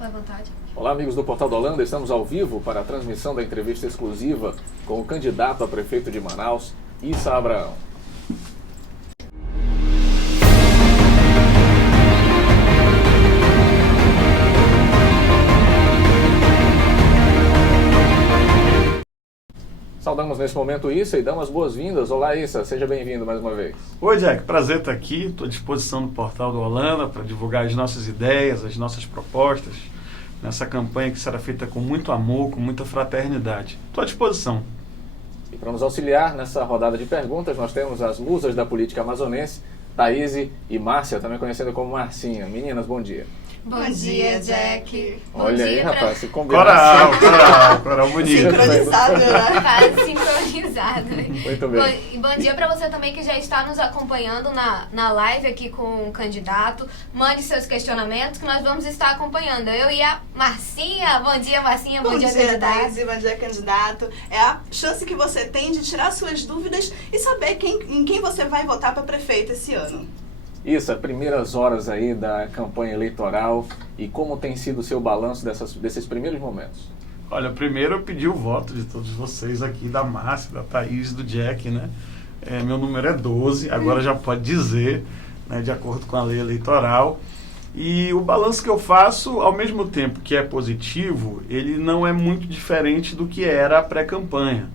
À vontade. Olá, amigos do Portal do Holanda. Estamos ao vivo para a transmissão da entrevista exclusiva com o candidato a prefeito de Manaus, Issa Abraão. Saudamos nesse momento Issa e damos as boas-vindas. Olá, Issa, seja bem-vindo mais uma vez. Oi, Jack, prazer estar aqui. Estou à disposição do Portal do Holanda para divulgar as nossas ideias, as nossas propostas, nessa campanha que será feita com muito amor, com muita fraternidade. Estou à disposição. E para nos auxiliar nessa rodada de perguntas, nós temos as musas da política amazonense, Thaís e Márcia, também conhecida como Marcinha. Meninas, bom dia. Bom dia, Jack. Olha aí, rapaz, se combinar. Coral bonito. Sincronizado, né? Quase sincronizado. Muito bem. Bom dia para você também que já está nos acompanhando na live aqui com o candidato. Mande seus questionamentos que nós vamos estar acompanhando. Eu e a Marcinha. Bom dia, Marcinha. Bom dia, candidato. Thaís, bom dia, candidato. É a chance que você tem de tirar suas dúvidas e saber em quem você vai votar para prefeito esse ano. Issa, primeiras horas aí da campanha eleitoral e como tem sido o seu balanço desses primeiros momentos? Olha, primeiro eu pedi o voto de todos vocês aqui, da Márcia, da Thaís, do Jack, né? Meu número é 12, agora já pode dizer, né, de acordo com a lei eleitoral. E o balanço que eu faço, ao mesmo tempo que é positivo, ele não é muito diferente do que era a pré-campanha.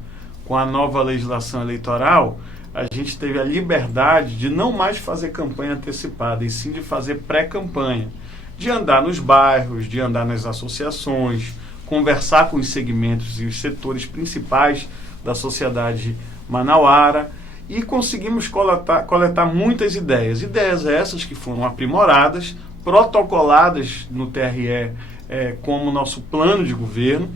Com a nova legislação eleitoral, a gente teve a liberdade de não mais fazer campanha antecipada, e sim de fazer pré-campanha, de andar nos bairros, de andar nas associações, conversar com os segmentos e os setores principais da sociedade manauara, e conseguimos coletar muitas ideias. Ideias essas que foram aprimoradas, protocoladas no TRE como nosso plano de governo,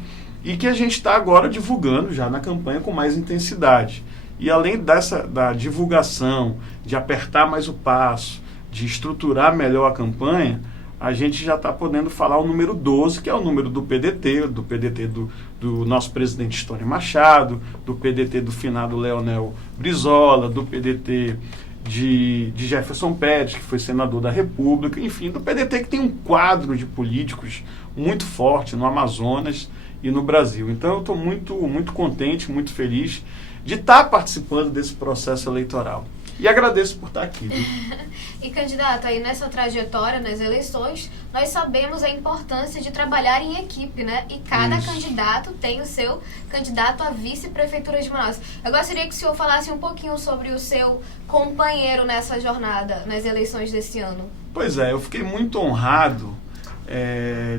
e que a gente está agora divulgando já na campanha com mais intensidade. E além da divulgação, de apertar mais o passo, de estruturar melhor a campanha, a gente já está podendo falar o número 12, que é o número do PDT do nosso presidente Stone Machado, do PDT do finado Leonel Brizola, do PDT de Jefferson Pérez, que foi senador da República, enfim, do PDT que tem um quadro de políticos muito forte no Amazonas e no Brasil. Então eu estou muito contente, muito feliz de estar participando desse processo eleitoral. E agradeço por estar aqui. E, candidato, aí nessa trajetória, nas eleições, nós sabemos a importância de trabalhar em equipe, né? E cada candidato tem o seu candidato à vice-prefeitura de Manaus. Eu gostaria que o senhor falasse um pouquinho sobre o seu companheiro nessa jornada, nas eleições desse ano. Pois é, eu fiquei muito honrado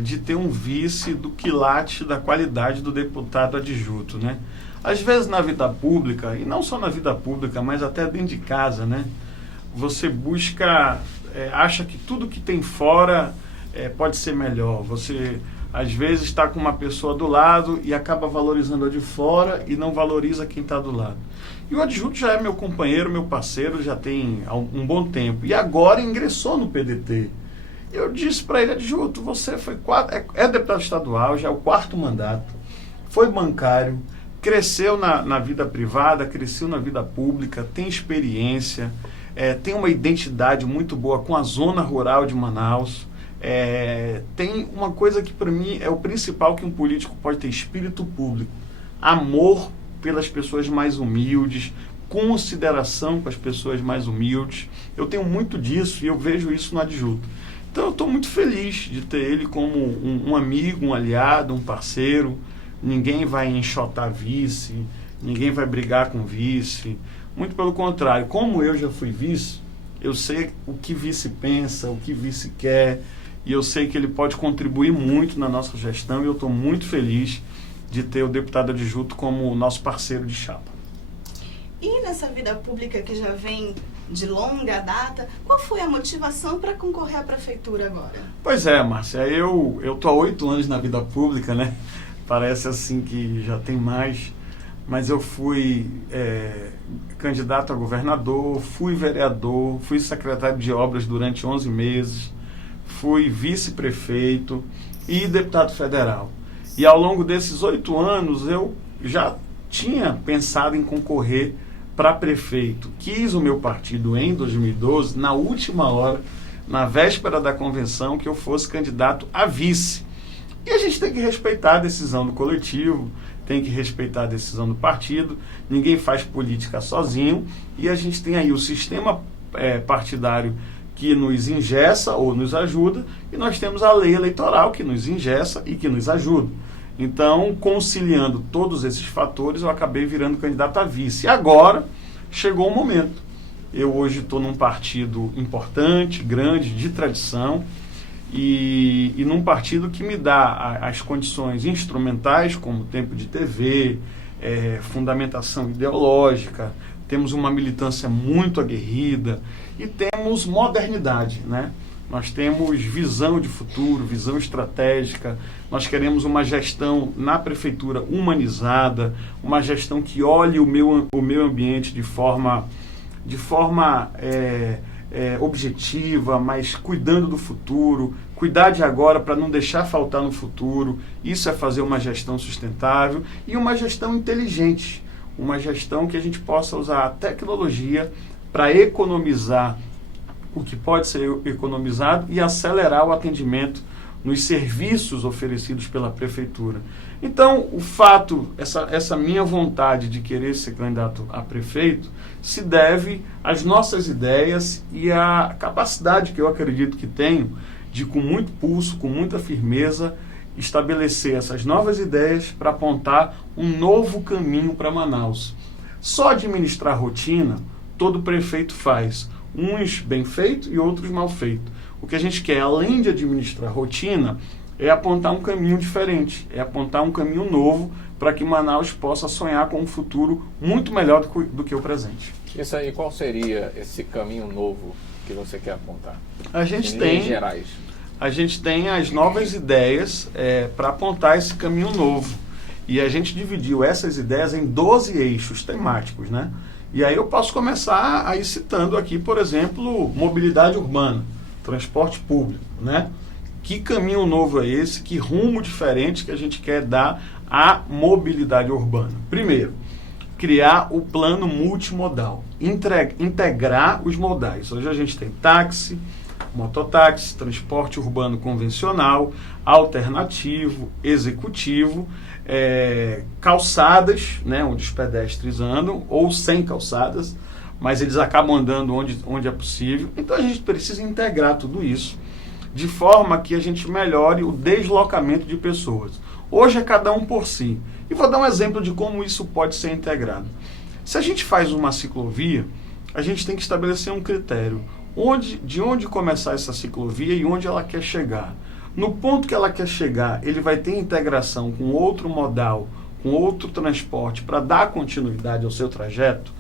de ter um vice do quilate da qualidade do deputado adjunto, né? Às vezes na vida pública, e não só na vida pública, mas até dentro de casa, né? Você busca, acha que tudo que tem fora pode ser melhor. Você, às vezes, está com uma pessoa do lado e acaba valorizando a de fora e não valoriza quem está do lado. E o adjunto já é meu companheiro, meu parceiro, já tem um bom tempo. E agora ingressou no PDT. Eu disse para ele, adjunto, você foi deputado estadual, já é o 4º mandato, foi bancário, cresceu na vida privada, cresceu na vida pública, tem experiência, tem uma identidade muito boa com a zona rural de Manaus. Tem uma coisa que para mim é o principal que um político pode ter: espírito público, amor pelas pessoas mais humildes, consideração com as pessoas mais humildes. Eu tenho muito disso e eu vejo isso no adjunto. Então eu estou muito feliz de ter ele como um amigo, um aliado, um parceiro. Ninguém vai enxotar vice, ninguém vai brigar com vice. Muito pelo contrário, como eu já fui vice, eu sei o que vice pensa, o que vice quer, e eu sei que ele pode contribuir muito na nossa gestão, e eu estou muito feliz de ter o deputado adjunto como nosso parceiro de chapa. E nessa vida pública que já vem de longa data, qual foi a motivação para concorrer à prefeitura agora? Pois é, Márcia, eu estou há 8 anos na vida pública, né? Parece assim que já tem mais, mas eu fui candidato a governador, fui vereador, fui secretário de obras durante 11 meses, fui vice-prefeito e deputado federal. E ao longo desses 8 anos eu já tinha pensado em concorrer para prefeito. Quis o meu partido em 2012, na última hora, na véspera da convenção, que eu fosse candidato a vice. E a gente tem que respeitar a decisão do coletivo, tem que respeitar a decisão do partido, ninguém faz política sozinho, e a gente tem aí o sistema partidário que nos engessa ou nos ajuda, e nós temos a lei eleitoral que nos engessa e que nos ajuda. Então, conciliando todos esses fatores, eu acabei virando candidato a vice. E agora chegou o momento. Eu hoje estou num partido importante, grande, de tradição, e num partido que me dá as condições instrumentais, como tempo de TV, fundamentação ideológica, temos uma militância muito aguerrida e temos modernidade, né? Nós temos visão de futuro, visão estratégica, nós queremos uma gestão na prefeitura humanizada, uma gestão que olhe o meio ambiente de forma objetiva, mas cuidando do futuro, cuidar de agora para não deixar faltar no futuro. Isso é fazer uma gestão sustentável e uma gestão inteligente, uma gestão que a gente possa usar a tecnologia para economizar o que pode ser economizado e acelerar o atendimento nos serviços oferecidos pela prefeitura. Então, o fato, essa minha vontade de querer ser candidato a prefeito, se deve às nossas ideias e à capacidade que eu acredito que tenho de, com muito pulso, com muita firmeza, estabelecer essas novas ideias para apontar um novo caminho para Manaus. Só administrar rotina, todo prefeito faz, uns bem feito e outros mal feito. O que a gente quer, além de administrar rotina, é apontar um caminho diferente, é apontar um caminho novo para que Manaus possa sonhar com um futuro muito melhor do que o presente. Isso aí, qual seria esse caminho novo que você quer apontar? A gente em tem, linhas gerais. A gente tem as novas ideias para apontar esse caminho novo. E a gente dividiu essas ideias em 12 eixos temáticos, né? E aí eu posso começar aí citando aqui, por exemplo, mobilidade urbana, transporte público, né? Que caminho novo é esse? Que rumo diferente que a gente quer dar à mobilidade urbana? Primeiro, criar o plano multimodal, integrar os modais. Hoje a gente tem táxi, mototáxi, transporte urbano convencional, alternativo, executivo, calçadas, né, onde os pedestres andam, ou sem calçadas, mas eles acabam andando onde é possível. Então a gente precisa integrar tudo isso, de forma que a gente melhore o deslocamento de pessoas. Hoje é cada um por si. E vou dar um exemplo de como isso pode ser integrado. Se a gente faz uma ciclovia, a gente tem que estabelecer um critério. De onde começar essa ciclovia e onde ela quer chegar. No ponto que ela quer chegar, ele vai ter integração com outro modal, com outro transporte, para dar continuidade ao seu trajeto.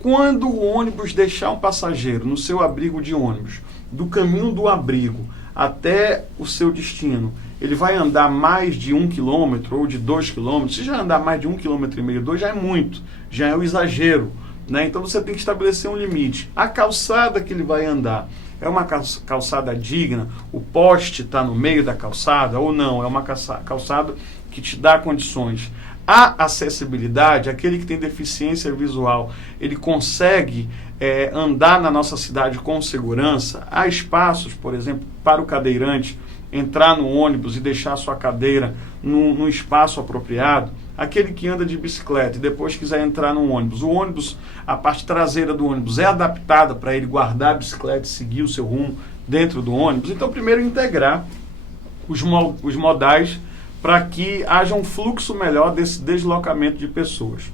Quando o ônibus deixar um passageiro no seu abrigo de ônibus, do caminho do abrigo até o seu destino, ele vai andar mais de 1 quilômetro ou de 2 quilômetros. Se já andar mais de 1,5 quilômetro, 2 já é muito, já é um exagero, né? Então você tem que estabelecer um limite. A calçada que ele vai andar é uma calçada digna? O poste está no meio da calçada ou não? É uma calçada que te dá condições. A acessibilidade, aquele que tem deficiência visual, ele consegue andar na nossa cidade com segurança? Há espaços, por exemplo, para o cadeirante entrar no ônibus e deixar a sua cadeira no espaço apropriado? Aquele que anda de bicicleta e depois quiser entrar no ônibus, o ônibus, a parte traseira do ônibus é adaptada para ele guardar a bicicleta e seguir o seu rumo dentro do ônibus? Então, primeiro, integrar os modais para que haja um fluxo melhor desse deslocamento de pessoas.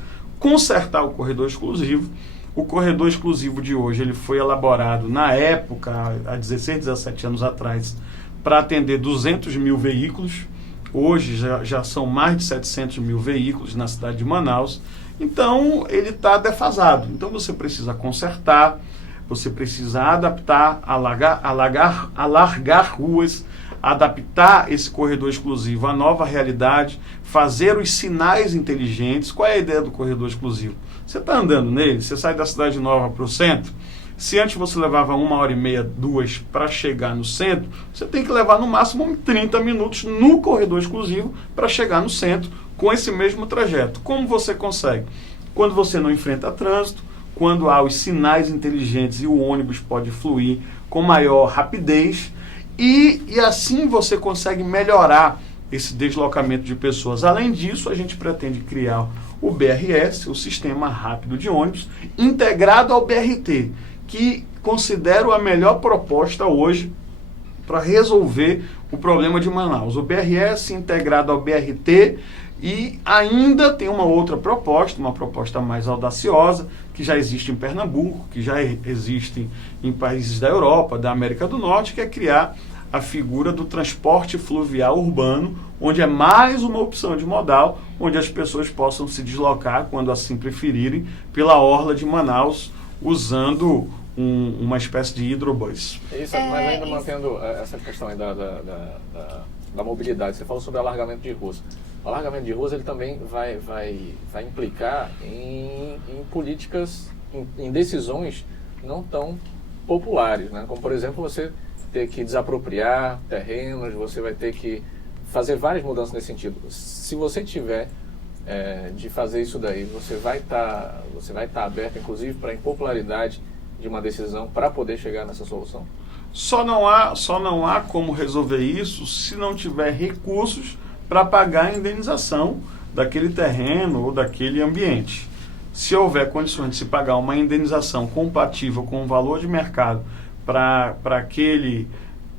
Consertar o corredor exclusivo. O corredor exclusivo de hoje ele foi elaborado na época, há 16, 17 anos atrás, para atender 200 mil veículos. Hoje já são mais de 700 mil veículos na cidade de Manaus. Então, ele está defasado. Então, você precisa consertar, você precisa adaptar, alargar ruas, adaptar esse corredor exclusivo à nova realidade, fazer os sinais inteligentes. Qual é a ideia do corredor exclusivo? Você está andando nele, você sai da cidade nova para o centro. Se antes você levava 1h30, 2 para chegar no centro, você tem que levar no máximo 30 minutos no corredor exclusivo para chegar no centro com esse mesmo trajeto. Como você consegue? Quando você não enfrenta trânsito, quando há os sinais inteligentes e o ônibus pode fluir com maior rapidez, e assim você consegue melhorar esse deslocamento de pessoas. Além disso, a gente pretende criar o BRS, o Sistema Rápido de Ônibus, integrado ao BRT, que considero a melhor proposta hoje para resolver o problema de Manaus. O BRS integrado ao BRT, e ainda tem uma outra proposta, uma proposta mais audaciosa, que já existe em Pernambuco, que já existe em países da Europa, da América do Norte, que é criar a figura do transporte fluvial urbano, onde é mais uma opção de modal, onde as pessoas possam se deslocar, quando assim preferirem, pela orla de Manaus, usando uma espécie de hidrobus. Isso, mas ainda mantendo essa questão aí da mobilidade, você falou sobre alargamento de ruas. O alargamento de ruas ele também vai implicar em políticas, em decisões não tão populares, né? Como, por exemplo, você ter que desapropriar terrenos, você vai ter que fazer várias mudanças nesse sentido. Se você tiver de fazer isso daí, você vai estar aberto, inclusive, para a impopularidade de uma decisão para poder chegar nessa solução? Só não há como resolver isso se não tiver recursos para pagar a indenização daquele terreno ou daquele ambiente. Se houver condições de se pagar uma indenização compatível com o valor de mercado para aquele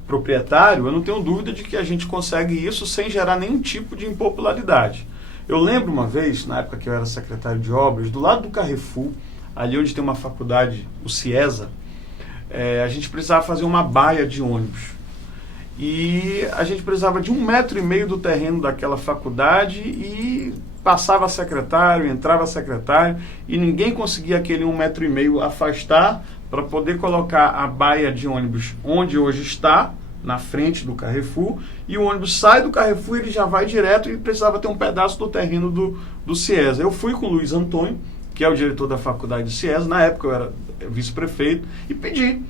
proprietário, eu não tenho dúvida de que a gente consegue isso sem gerar nenhum tipo de impopularidade. Eu lembro uma vez, na época que eu era secretário de obras, do lado do Carrefour, ali onde tem uma faculdade, o CIESA, a gente precisava fazer uma baia de ônibus. E a gente precisava de 1,5 metro do terreno daquela faculdade e passava secretário, entrava secretário e ninguém conseguia aquele 1,5 metro afastar para poder colocar a baia de ônibus onde hoje está, na frente do Carrefour, e o ônibus sai do Carrefour e ele já vai direto e precisava ter um pedaço do terreno do CIESA. Eu fui com o Luiz Antônio, que é o diretor da faculdade do CIESA, na época eu era vice-prefeito, e pedi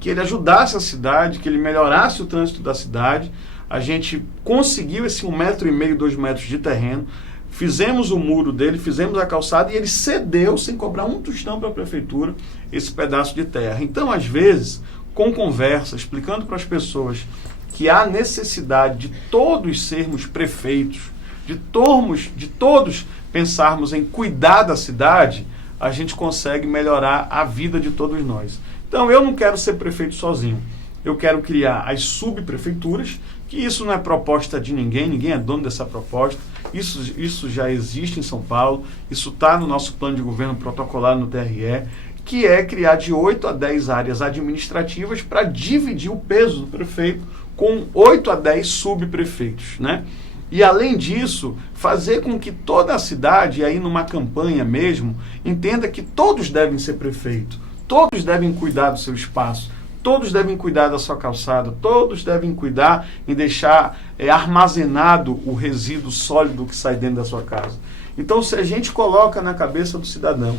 que ele ajudasse a cidade, que ele melhorasse o trânsito da cidade. A gente conseguiu esse 1,5 metro, 2 metros de terreno, fizemos o muro dele, fizemos a calçada e ele cedeu, sem cobrar um tostão para a prefeitura, esse pedaço de terra. Então, às vezes, com conversa, explicando para as pessoas que há necessidade de todos sermos prefeitos, de todos pensarmos em cuidar da cidade, a gente consegue melhorar a vida de todos nós. Então, eu não quero ser prefeito sozinho. Eu quero criar as subprefeituras, que isso não é proposta de ninguém é dono dessa proposta. Isso já existe em São Paulo, isso está no nosso plano de governo protocolado no TRE, que é criar de 8 a 10 áreas administrativas para dividir o peso do prefeito com 8 a 10 subprefeitos, né? E, além disso, fazer com que toda a cidade, e aí numa campanha mesmo, entenda que todos devem ser prefeito. Todos devem cuidar do seu espaço, todos devem cuidar da sua calçada, todos devem cuidar em deixar armazenado o resíduo sólido que sai dentro da sua casa. Então, se a gente coloca na cabeça do cidadão,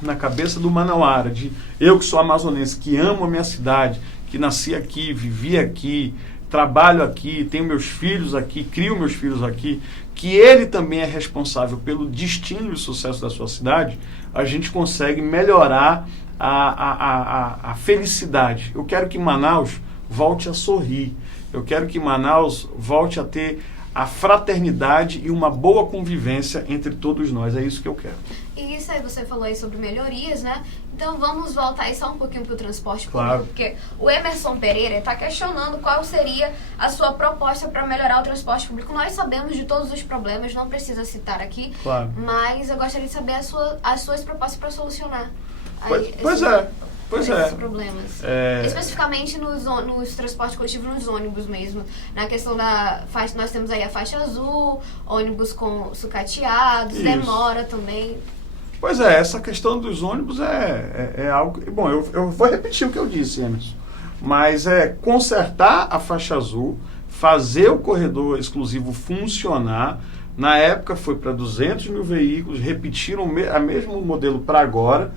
na cabeça do manauara, de eu que sou amazonense, que amo a minha cidade, que nasci aqui, vivi aqui, trabalho aqui, tenho meus filhos aqui, crio meus filhos aqui, que ele também é responsável pelo destino e sucesso da sua cidade, a gente consegue melhorar a felicidade. Eu quero que Manaus volte a sorrir. Eu quero que Manaus volte a ter a fraternidade e uma boa convivência entre todos nós. É isso que eu quero. E isso aí, você falou aí sobre melhorias, né? Então vamos voltar aí só um pouquinho para o transporte público, claro. Porque o Emerson Pereira está questionando qual seria a sua proposta para melhorar o transporte público. Nós sabemos de todos os problemas, não precisa citar aqui, claro. Mas eu gostaria de saber as suas propostas para solucionar esses problemas. Especificamente nos transportes coletivos, nos ônibus mesmo. Na questão da faixa, nós temos aí a faixa azul, ônibus com sucateados, isso. Demora também. Pois é, essa questão dos ônibus é algo... Bom, eu vou repetir o que eu disse, Emerson. Mas é consertar a faixa azul, fazer o corredor exclusivo funcionar. Na época foi para 200 mil veículos, repetiram o mesmo modelo para agora,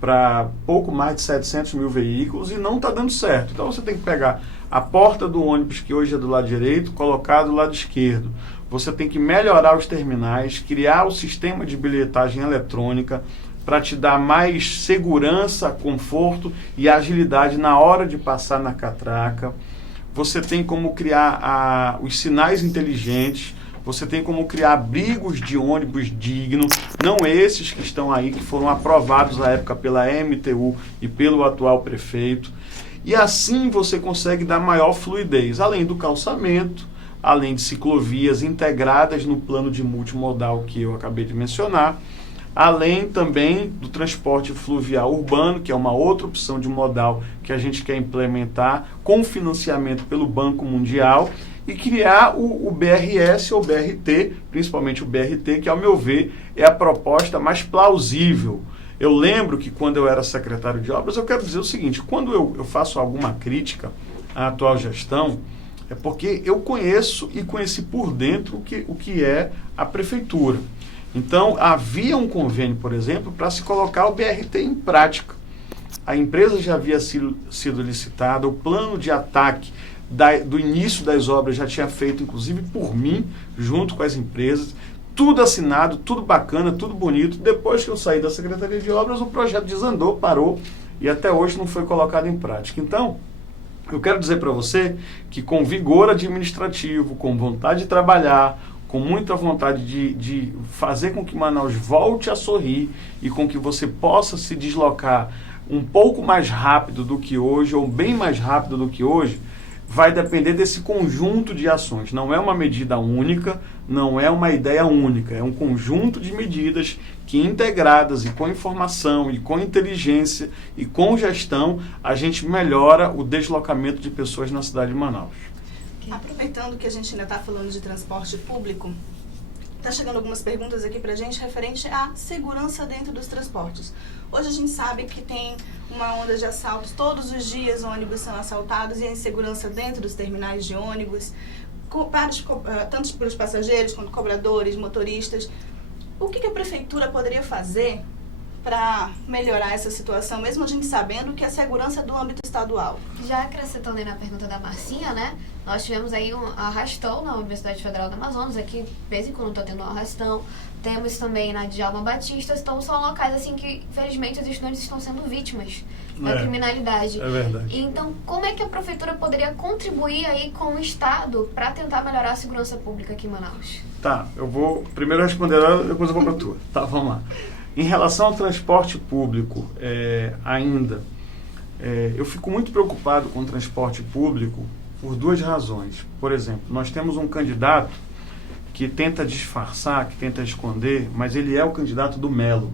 para pouco mais de 700 mil veículos, e não está dando certo. Então você tem que pegar a porta do ônibus, que hoje é do lado direito, colocar do lado esquerdo. Você tem que melhorar os terminais, criar o sistema de bilhetagem eletrônica para te dar mais segurança, conforto e agilidade na hora de passar na catraca. você tem como criar os sinais inteligentes, você tem como criar abrigos de ônibus dignos, não esses que estão aí, que foram aprovados à época pela MTU e pelo atual prefeito. E assim você consegue dar maior fluidez, além do calçamento, além de ciclovias integradas no plano de multimodal que eu acabei de mencionar, além também do transporte fluvial urbano, que é uma outra opção de modal que a gente quer implementar com financiamento pelo Banco Mundial, e criar o BRS ou BRT, principalmente o BRT, que, ao meu ver, é a proposta mais plausível. Eu lembro que quando eu era secretário de obras, eu quero dizer o seguinte, quando eu faço alguma crítica à atual gestão, é porque eu conheço e conheci por dentro o que é a prefeitura. Então, havia um convênio, por exemplo, para se colocar o BRT em prática. A empresa já havia sido licitada, o plano de ataque do início das obras já tinha feito, inclusive por mim, junto com as empresas, tudo assinado, tudo bacana, tudo bonito. Depois que eu saí da Secretaria de Obras, o projeto desandou, parou e até hoje não foi colocado em prática. Então, eu quero dizer para você que com vigor administrativo, com vontade de trabalhar, com muita vontade de fazer com que Manaus volte a sorrir e com que você possa se deslocar um pouco mais rápido do que hoje, ou bem mais rápido do que hoje, vai depender desse conjunto de ações. Não é uma medida única, não é uma ideia única, é um conjunto de medidas que, integradas e com informação, e com inteligência, e com gestão, a gente melhora o deslocamento de pessoas na cidade de Manaus. Aproveitando que a gente ainda está falando de transporte público, está chegando algumas perguntas aqui para a gente referente à segurança dentro dos transportes. Hoje a gente sabe que tem uma onda de assaltos, todos os dias ônibus são assaltados e a insegurança dentro dos terminais de ônibus, tanto para os passageiros quanto cobradores, motoristas. O que a prefeitura poderia fazer para melhorar essa situação, mesmo a gente sabendo que a segurança é do âmbito estadual? Já acrescentando aí na pergunta da Marcinha, né? Nós tivemos aí um arrastão na Universidade Federal do Amazonas, aqui, de vez em quando está tendo um arrastão. Temos também na Djalma Batista, então são locais assim que, infelizmente, os estudantes estão sendo vítimas da criminalidade. É verdade. Então, como é que a prefeitura poderia contribuir aí com o Estado para tentar melhorar a segurança pública aqui em Manaus? Tá, eu vou primeiro responder ela, depois eu vou para a tua. Tá, vamos lá. Em relação ao transporte público, eu fico muito preocupado com o transporte público por duas razões. Por exemplo, nós temos um candidato que tenta disfarçar, que tenta esconder, mas ele é o candidato do Melo,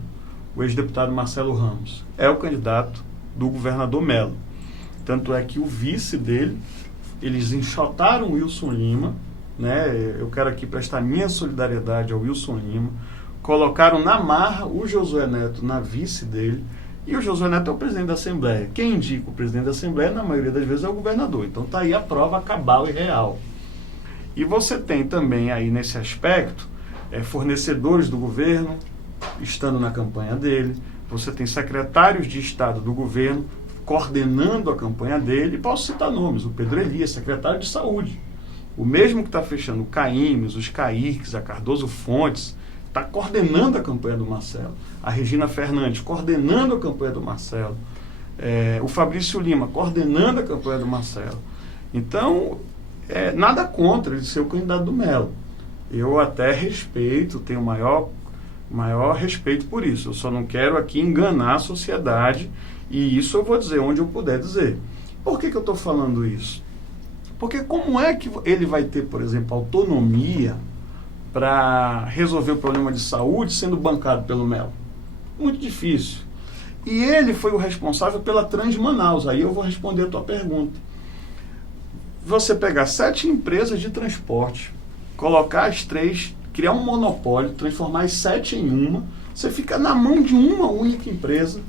o ex-deputado Marcelo Ramos. É o candidato do governador Melo. Tanto é que o vice dele, eles enxotaram o Wilson Lima, né? Eu quero aqui prestar minha solidariedade ao Wilson Lima. Colocaram na marra o Josué Neto na vice dele, e o Josué Neto é o presidente da Assembleia. Quem indica o presidente da Assembleia, na maioria das vezes, é o governador. Então está aí a prova cabal e real. E você tem também aí nesse aspecto fornecedores do governo estando na campanha dele, você tem secretários de Estado do governo coordenando a campanha dele, e posso citar nomes, o Pedro Elias, secretário de Saúde, o mesmo que está fechando o CAIMES, os CAIRCs, a Cardoso Fontes, está coordenando a campanha do Marcelo. A Regina Fernandes coordenando a campanha do Marcelo. O Fabrício Lima coordenando a campanha do Marcelo. Então, nada contra ele ser o candidato do Melo. Eu até respeito, tenho maior respeito por isso. Eu só não quero aqui enganar a sociedade, e isso eu vou dizer onde eu puder dizer. Por que eu estou falando isso? Porque como é que ele vai ter, por exemplo, autonomia para resolver o problema de saúde sendo bancado pelo Melo? Muito difícil. E ele foi o responsável pela Transmanaus. Aí eu vou responder a tua pergunta. Você pegar 7 empresas de transporte, colocar as 3, criar um monopólio, transformar as 7 em uma, você fica na mão de uma única empresa.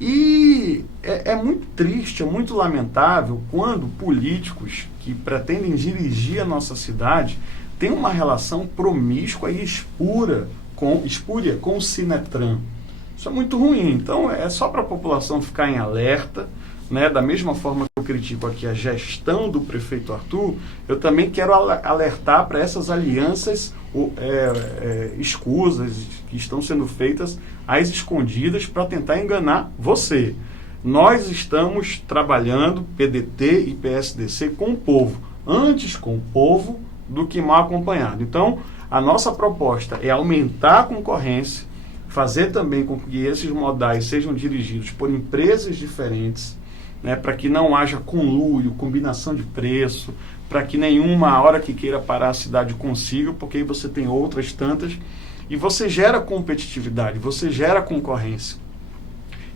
E é muito triste, é muito lamentável quando políticos que pretendem dirigir a nossa cidade têm uma relação promíscua e espúria com o Sinetran. Isso é muito ruim. Então é só para a população ficar em alerta, né? Da mesma forma que eu critico aqui a gestão do prefeito Arthur, eu também quero alertar para essas alianças escusas que estão sendo feitas às escondidas para tentar enganar você. Nós estamos trabalhando, PDT e PSDC, com o povo. Antes com o povo do que mal acompanhado. Então, a nossa proposta é aumentar a concorrência, fazer também com que esses modais sejam dirigidos por empresas diferentes, né, para que não haja conluio, combinação de preço, para que nenhuma hora que queira parar a cidade consiga, porque aí você tem outras tantas, e você gera competitividade, você gera concorrência.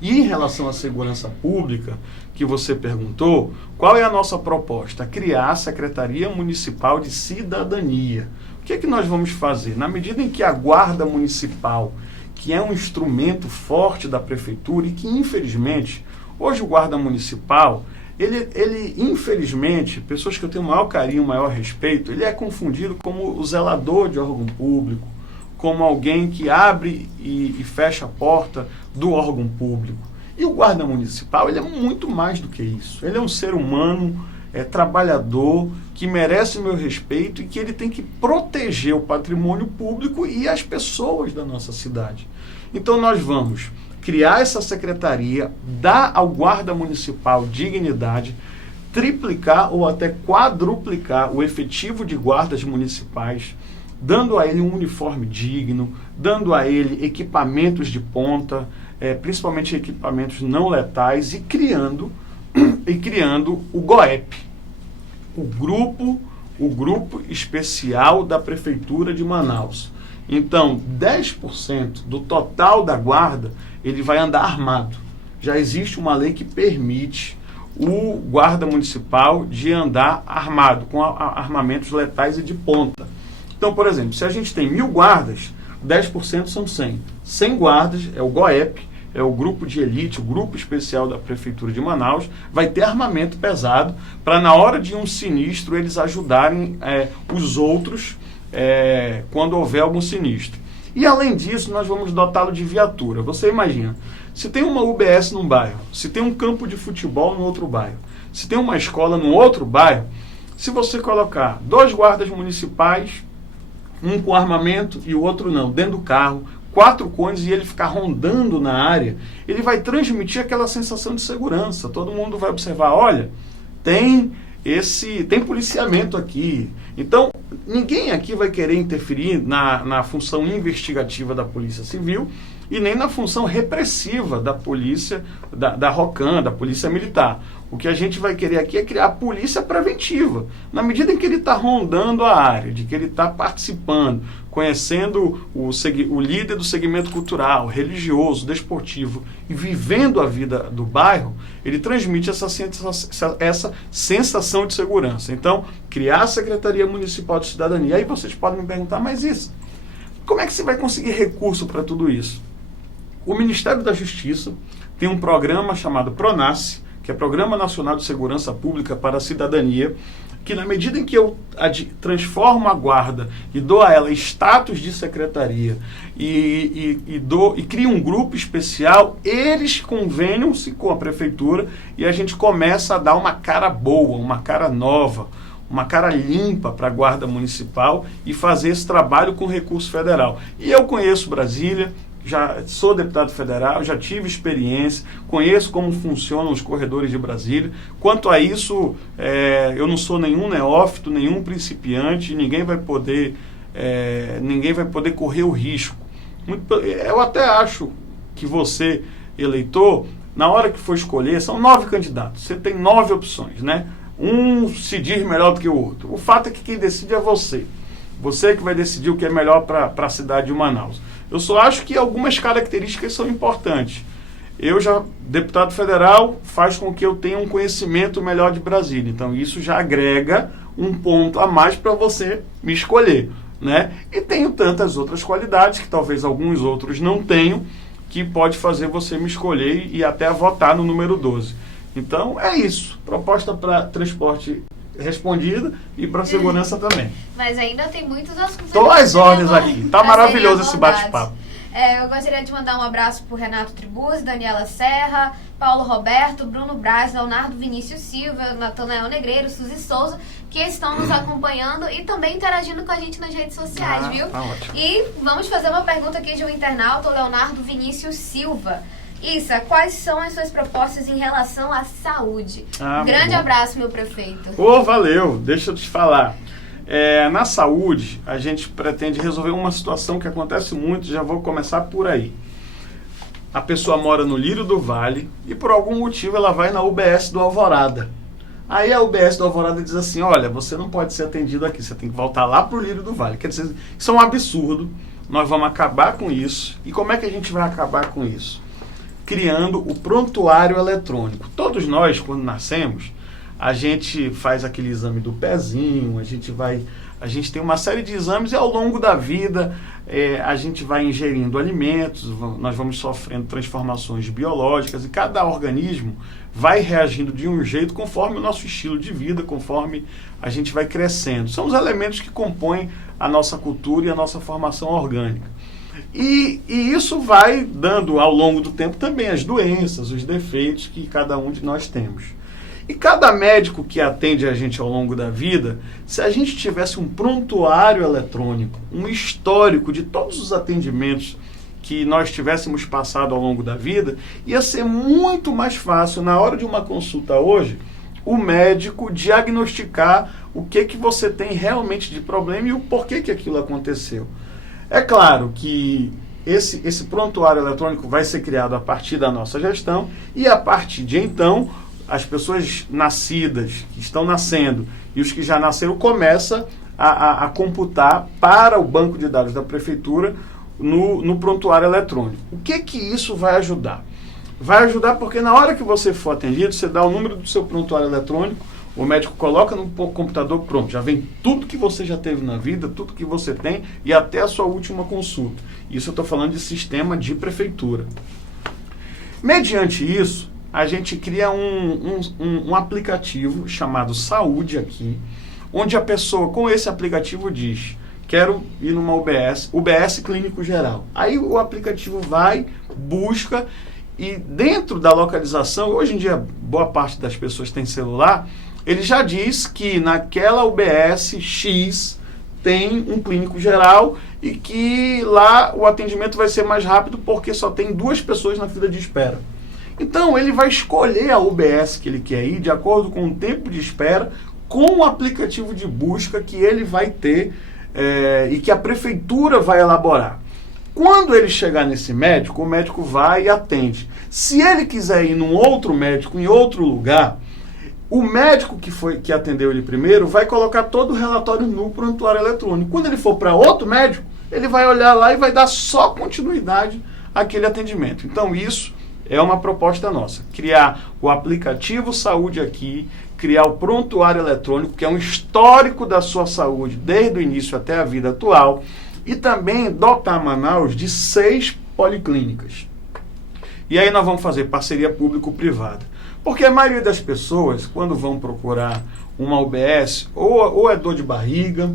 E em relação à segurança pública, que você perguntou, qual é a nossa proposta? Criar a Secretaria Municipal de Cidadania. O que é que nós vamos fazer? Na medida em que a Guarda Municipal, que é um instrumento forte da Prefeitura e que, infelizmente, hoje o Guarda Municipal, ele infelizmente, pessoas que eu tenho o maior carinho, o maior respeito, ele é confundido como o zelador de órgão público, como alguém que abre e fecha a porta do órgão público. E o guarda municipal, ele é muito mais do que isso. Ele é um ser humano, trabalhador, que merece o meu respeito e que ele tem que proteger o patrimônio público e as pessoas da nossa cidade. Então nós vamos criar essa secretaria, dar ao guarda municipal dignidade, triplicar ou até quadruplicar o efetivo de guardas municipais, dando a ele um uniforme digno, dando a ele equipamentos de ponta, principalmente equipamentos não letais, e criando o GOEP, o grupo especial da Prefeitura de Manaus. Então, 10% do total da guarda, ele vai andar armado. Já existe uma lei que permite o guarda municipal de andar armado, com armamentos letais e de ponta. Então, por exemplo, se a gente tem 1.000 guardas, 10% são 100. 100 guardas é o GOEP, é o grupo de elite, o grupo especial da Prefeitura de Manaus, vai ter armamento pesado para, na hora de um sinistro, eles ajudarem os outros quando houver algum sinistro. E, além disso, nós vamos dotá-lo de viatura. Você imagina, se tem uma UBS num bairro, se tem um campo de futebol no outro bairro, se tem uma escola no outro bairro, se você colocar 2 guardas municipais, um com armamento e o outro não, dentro do carro, 4 cones, e ele ficar rondando na área, ele vai transmitir aquela sensação de segurança. Todo mundo vai observar, olha, tem policiamento aqui. Então, ninguém aqui vai querer interferir na função investigativa da Polícia Civil e nem na função repressiva da polícia, da ROCAM, da Polícia Militar. O que a gente vai querer aqui é criar a polícia preventiva. Na medida em que ele está rondando a área, de que ele está participando, conhecendo o líder do segmento cultural, religioso, desportivo e vivendo a vida do bairro, ele transmite essa sensação de segurança. Então, criar a Secretaria Municipal de Cidadania. Aí vocês podem me perguntar, mas isso, como é que você vai conseguir recurso para tudo isso? O Ministério da Justiça tem um programa chamado PRONASSE, que é Programa Nacional de Segurança Pública para a Cidadania, que na medida em que eu transformo a guarda e dou a ela status de secretaria e crio um grupo especial, eles convenham-se com a prefeitura e a gente começa a dar uma cara boa, uma cara nova, uma cara limpa para a guarda municipal e fazer esse trabalho com recurso federal. E eu conheço Brasília, já sou deputado federal, já tive experiência, conheço como funcionam os corredores de Brasília. Quanto a isso, eu não sou nenhum neófito, nenhum principiante, ninguém vai poder correr o risco. Eu até acho que você, eleitor, na hora que for escolher, são 9 candidatos, você tem 9 opções, né? Um se diz melhor do que o outro. O fato é que quem decide é você. Você que vai decidir o que é melhor para a cidade de Manaus. Eu só acho que algumas características são importantes. Deputado federal, faz com que eu tenha um conhecimento melhor de Brasília. Então, isso já agrega um ponto a mais para você me escolher, né? E tenho tantas outras qualidades, que talvez alguns outros não tenham, que pode fazer você me escolher e até votar no número 12. Então, é isso. Proposta para transporte respondida e para segurança também. Mas ainda tem muitos assuntos. Estou às ordens aqui. Tá maravilhoso esse bate-papo. Eu gostaria de mandar um abraço para o Renato Tribuzzi, Daniela Serra, Paulo Roberto, Bruno Braz, Leonardo Vinícius Silva, Natanael Negreiro, Suzy Souza, que estão nos acompanhando e também interagindo com a gente nas redes sociais, viu? Tá ótimo. E vamos fazer uma pergunta aqui de um internauta, o Leonardo Vinícius Silva. Issa, quais são as suas propostas em relação à saúde? Grande bom. abraço, meu prefeito. Valeu, deixa eu te falar. Na saúde, a gente pretende resolver uma situação que acontece muito, já vou começar por aí. A pessoa mora no Lírio do Vale e por algum motivo ela vai na UBS do Alvorada. Aí a UBS do Alvorada diz assim, olha, você não pode ser atendido aqui, você tem que voltar lá para o Lírio do Vale. Quer dizer, isso é um absurdo, nós vamos acabar com isso. E como é que a gente vai acabar com isso? Criando o prontuário eletrônico. Todos nós, quando nascemos, a gente faz aquele exame do pezinho, a gente tem uma série de exames e ao longo da vida a gente vai ingerindo alimentos, nós vamos sofrendo transformações biológicas e cada organismo vai reagindo de um jeito conforme o nosso estilo de vida, conforme a gente vai crescendo. São os elementos que compõem a nossa cultura e a nossa formação orgânica. E isso vai dando ao longo do tempo também as doenças, os defeitos que cada um de nós temos. E cada médico que atende a gente ao longo da vida, se a gente tivesse um prontuário eletrônico, um histórico de todos os atendimentos que nós tivéssemos passado ao longo da vida, ia ser muito mais fácil, na hora de uma consulta hoje, o médico diagnosticar o que você tem realmente de problema e o porquê que aquilo aconteceu. É claro que esse prontuário eletrônico vai ser criado a partir da nossa gestão e a partir de então, as pessoas nascidas, que estão nascendo e os que já nasceram começam a computar para o banco de dados da prefeitura no prontuário eletrônico. O que isso vai ajudar? Vai ajudar porque na hora que você for atendido, você dá o número do seu prontuário eletrônico, o médico coloca no computador, pronto, já vem tudo que você já teve na vida, tudo que você tem e até a sua última consulta. Isso eu estou falando de sistema de prefeitura. Mediante isso, a gente cria um aplicativo chamado Saúde aqui, onde a pessoa com esse aplicativo diz, quero ir numa UBS Clínico Geral. Aí o aplicativo vai, busca e dentro da localização, hoje em dia boa parte das pessoas tem celular, ele já diz que naquela UBS X tem um clínico geral e que lá o atendimento vai ser mais rápido porque só tem 2 pessoas na fila de espera. Então, ele vai escolher a UBS que ele quer ir de acordo com o tempo de espera, com o aplicativo de busca que ele vai ter e que a prefeitura vai elaborar. Quando ele chegar nesse médico, o médico vai e atende. Se ele quiser ir num outro médico, em outro lugar, o médico que atendeu ele primeiro vai colocar todo o relatório no prontuário eletrônico. Quando ele for para outro médico, ele vai olhar lá e vai dar só continuidade àquele atendimento. Então, isso é uma proposta nossa, criar o aplicativo Saúde aqui, criar o prontuário eletrônico, que é um histórico da sua saúde, desde o início até a vida atual, e também dotar Manaus de 6 policlínicas. E aí nós vamos fazer parceria público-privada. Porque a maioria das pessoas, quando vão procurar uma UBS, ou é dor de barriga,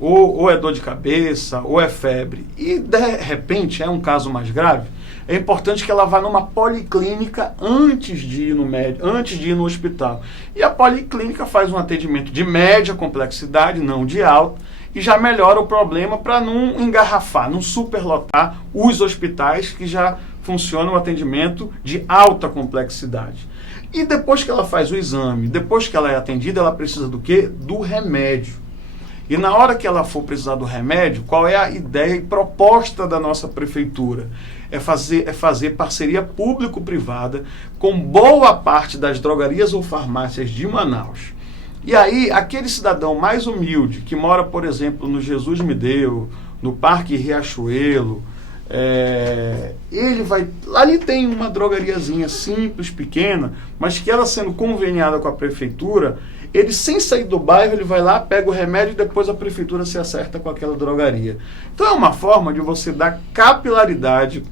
ou é dor de cabeça, ou é febre, e de repente é um caso mais grave, é importante que ela vá numa policlínica antes de ir no médico, antes de ir no hospital. E a policlínica faz um atendimento de média complexidade, não de alta, e já melhora o problema para não engarrafar, não superlotar os hospitais que já funcionam o atendimento de alta complexidade. E depois que ela faz o exame, depois que ela é atendida, ela precisa do quê? Do remédio. E na hora que ela for precisar do remédio, qual é a ideia e proposta da nossa prefeitura? É fazer parceria público-privada com boa parte das drogarias ou farmácias de Manaus. E aí, aquele cidadão mais humilde, que mora, por exemplo, no Jesus Me Deu, no Parque Riachuelo, ele vai... Ali tem uma drogariazinha simples, pequena, mas que ela sendo conveniada com a prefeitura, ele sem sair do bairro, ele vai lá, pega o remédio e depois a prefeitura se acerta com aquela drogaria. Então é uma forma de você dar capilaridade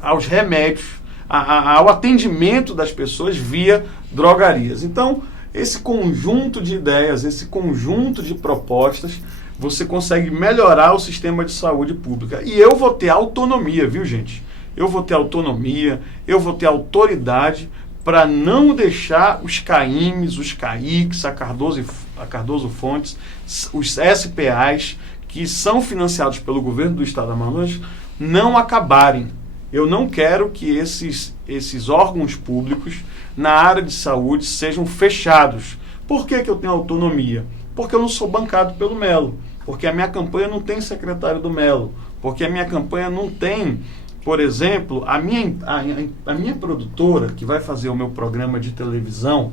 aos remédios, ao atendimento das pessoas via drogarias. Então, esse conjunto de ideias, esse conjunto de propostas, você consegue melhorar o sistema de saúde pública. E eu vou ter autonomia, viu, gente? Eu vou ter autonomia, eu vou ter autoridade para não deixar os CAIMs, os CAICs, a Cardoso Fontes, os SPAs, que são financiados pelo governo do estado do Amazonas, não acabarem. Eu não quero que esses órgãos públicos na área de saúde sejam fechados. Por que eu tenho autonomia? Porque eu não sou bancado pelo Melo, porque a minha campanha não tem secretário do Melo, porque a minha campanha não tem, por exemplo, a minha produtora, que vai fazer o meu programa de televisão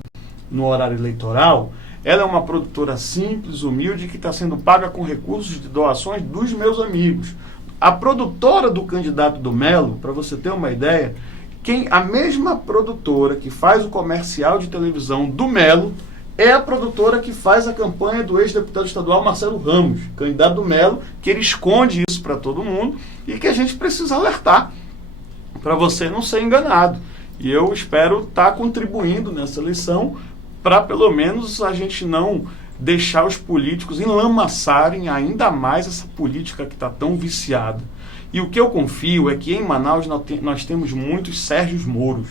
no horário eleitoral, ela é uma produtora simples, humilde, que está sendo paga com recursos de doações dos meus amigos. A produtora do candidato do Melo, para você ter uma ideia, a mesma produtora que faz o comercial de televisão do Melo é a produtora que faz a campanha do ex-deputado estadual Marcelo Ramos, candidato do Melo, que ele esconde isso para todo mundo e que a gente precisa alertar para você não ser enganado. E eu espero estar contribuindo nessa eleição para pelo menos a gente não deixar os políticos enlamaçarem ainda mais essa política que está tão viciada. E o que eu confio é que em Manaus nós temos muitos Sérgios Moros.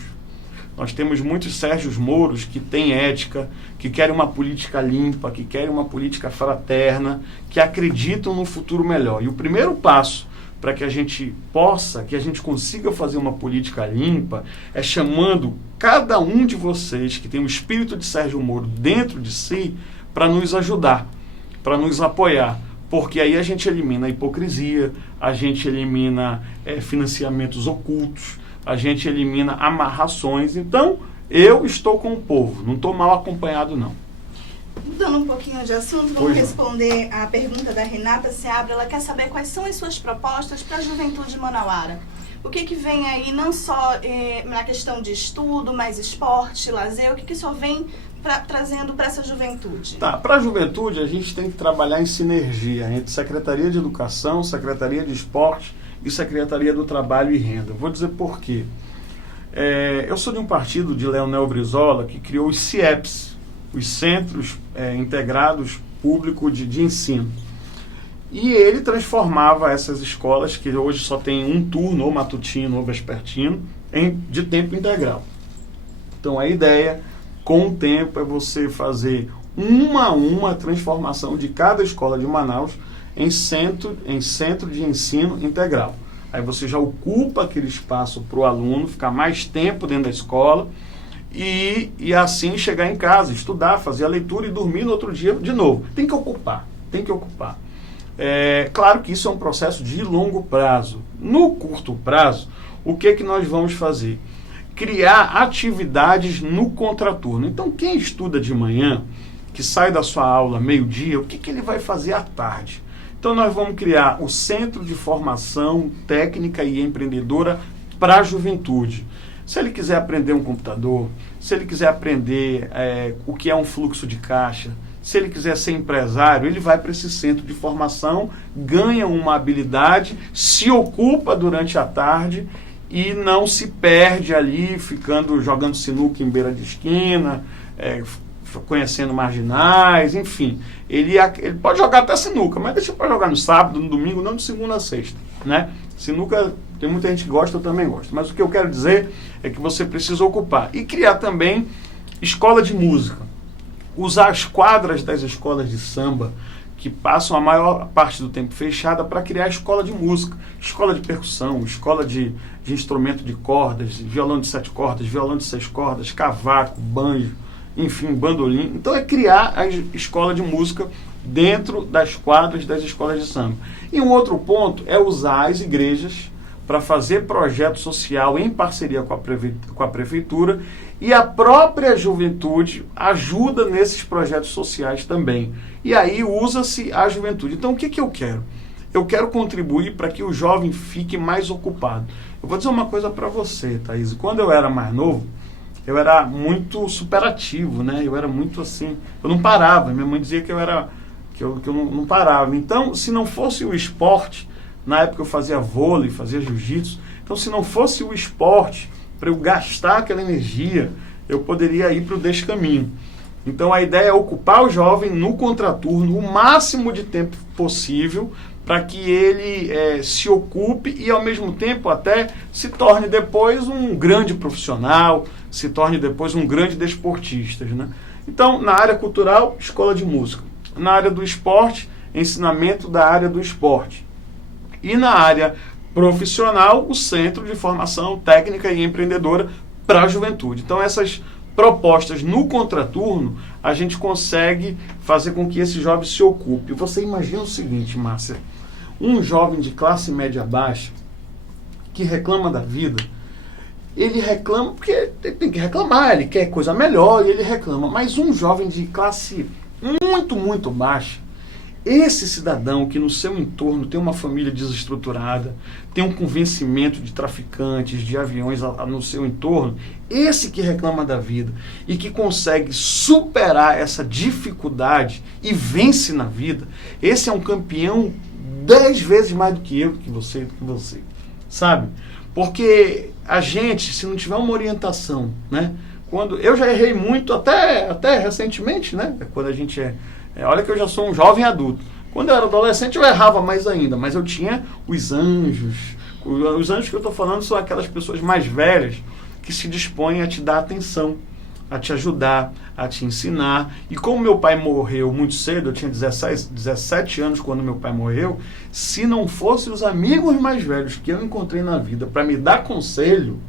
Nós temos muitos Sérgios Moros que têm ética, que querem uma política limpa, que querem uma política fraterna, que acreditam num futuro melhor. E o primeiro passo para que a gente consiga fazer uma política limpa, é chamando cada um de vocês que tem o espírito de Sérgio Moro dentro de si para nos ajudar, para nos apoiar. Porque aí a gente elimina a hipocrisia, a gente elimina financiamentos ocultos, a gente elimina amarrações. Então, eu estou com o povo, não estou mal acompanhado, não. Mudando um pouquinho de assunto, vamos responder a pergunta da Renata Seabra. Ela quer saber quais são as suas propostas para a juventude manauara. O que vem aí, não só na questão de estudo, mas esporte, lazer, o que o senhor vem trazendo para essa juventude? Tá, para a juventude a gente tem que trabalhar em sinergia entre Secretaria de Educação, Secretaria de Esporte e Secretaria do Trabalho e Renda. Vou dizer por quê. Eu sou de um partido de Leonel Brizola que criou os CIEPs, os Centros Integrados Públicos de Ensino. E ele transformava essas escolas, que hoje só tem um turno, ou matutino ou vespertino, de tempo integral. Então a ideia, com o tempo, é você fazer uma a uma transformação de cada escola de Manaus em centro de ensino integral. Aí você já ocupa aquele espaço para o aluno ficar mais tempo dentro da escola e assim chegar em casa, estudar, fazer a leitura e dormir no outro dia de novo. Tem que ocupar. Claro que isso é um processo de longo prazo. No curto prazo, o que nós vamos fazer? Criar atividades no contraturno. Então, quem estuda de manhã, que sai da sua aula meio-dia, o que ele vai fazer à tarde? Então, nós vamos criar o Centro de Formação Técnica e Empreendedora para a Juventude. Se ele quiser aprender um computador, se ele quiser aprender o que é um fluxo de caixa, se ele quiser ser empresário, ele vai para esse centro de formação, ganha uma habilidade, se ocupa durante a tarde e não se perde ali, jogando sinuca em beira de esquina, conhecendo marginais, enfim. Ele pode jogar até sinuca, mas deixa para jogar no sábado, no domingo, não de segunda a sexta, né? Sinuca, tem muita gente que gosta, eu também gosto. Mas o que eu quero dizer é que você precisa ocupar. E criar também escola de música. Usar as quadras das escolas de samba, que passam a maior parte do tempo fechada, para criar escola de música, escola de percussão, escola de instrumento de cordas, violão de 7 cordas, violão de 6 cordas, cavaco, banjo, enfim, bandolim. Então é criar a escola de música dentro das quadras das escolas de samba. E um outro ponto é usar as igrejas para fazer projeto social em parceria com a prefeitura, e a própria juventude ajuda nesses projetos sociais também. E aí usa-se a juventude. Então o que eu quero? Eu quero contribuir para que o jovem fique mais ocupado. Eu vou dizer uma coisa para você, Thaís. Quando eu era mais novo, eu era muito superativo, né? Eu era muito assim, eu não parava. Minha mãe dizia que eu não parava. Então, se não fosse o esporte, na época eu fazia vôlei, fazia jiu-jitsu, então se não fosse o esporte, para eu gastar aquela energia, eu poderia ir para o descaminho. Então a ideia é ocupar o jovem no contraturno o máximo de tempo possível, para que ele se ocupe e ao mesmo tempo até se torne depois um grande profissional, se torne depois um grande desportista, né? Então, na área cultural, escola de música. Na área do esporte, ensinamento da área do esporte. E na área profissional, o Centro de Formação Técnica e Empreendedora para a Juventude. Então, essas propostas no contraturno, a gente consegue fazer com que esse jovem se ocupe. Você imagina o seguinte, Márcia, um jovem de classe média baixa que reclama da vida, ele reclama porque ele tem que reclamar, ele quer coisa melhor e ele reclama. Mas um jovem de classe muito, muito baixa, esse cidadão que no seu entorno tem uma família desestruturada, tem um convencimento de traficantes, de aviões no seu entorno, esse que reclama da vida e que consegue superar essa dificuldade e vence na vida, esse é um campeão 10 vezes mais do que eu, do que você, sabe? Porque a gente, se não tiver uma orientação, né? Quando eu já errei muito, até recentemente, né? Quando a gente olha que eu já sou um jovem adulto. Quando eu era adolescente eu errava mais ainda, mas eu tinha os anjos. Os anjos que eu estou falando são aquelas pessoas mais velhas que se dispõem a te dar atenção, a te ajudar, a te ensinar. E como meu pai morreu muito cedo, eu tinha 17 anos quando meu pai morreu, se não fossem os amigos mais velhos que eu encontrei na vida para me dar conselho,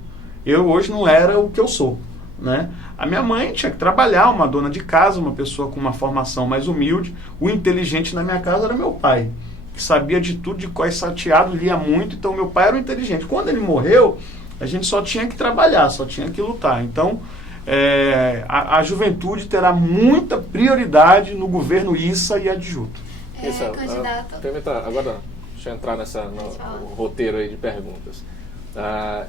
eu hoje não era o que eu sou, né? A minha mãe tinha que trabalhar, uma dona de casa, uma pessoa com uma formação mais humilde. O inteligente na minha casa era meu pai, que sabia de tudo, de cós salteado, lia muito. Então meu pai era o inteligente. Quando ele morreu, a gente só tinha que trabalhar, só tinha que lutar. Então a juventude terá muita prioridade no governo Issa e adjunto. Candidato. Agora, deixa eu entrar no roteiro aí de perguntas.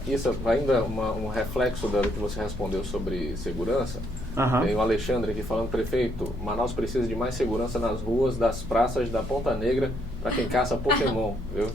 Isso ainda um reflexo do que você respondeu sobre segurança. Tem o Alexandre aqui falando: prefeito, Manaus precisa de mais segurança nas ruas, das praças da Ponta Negra para quem caça Pokémon, viu?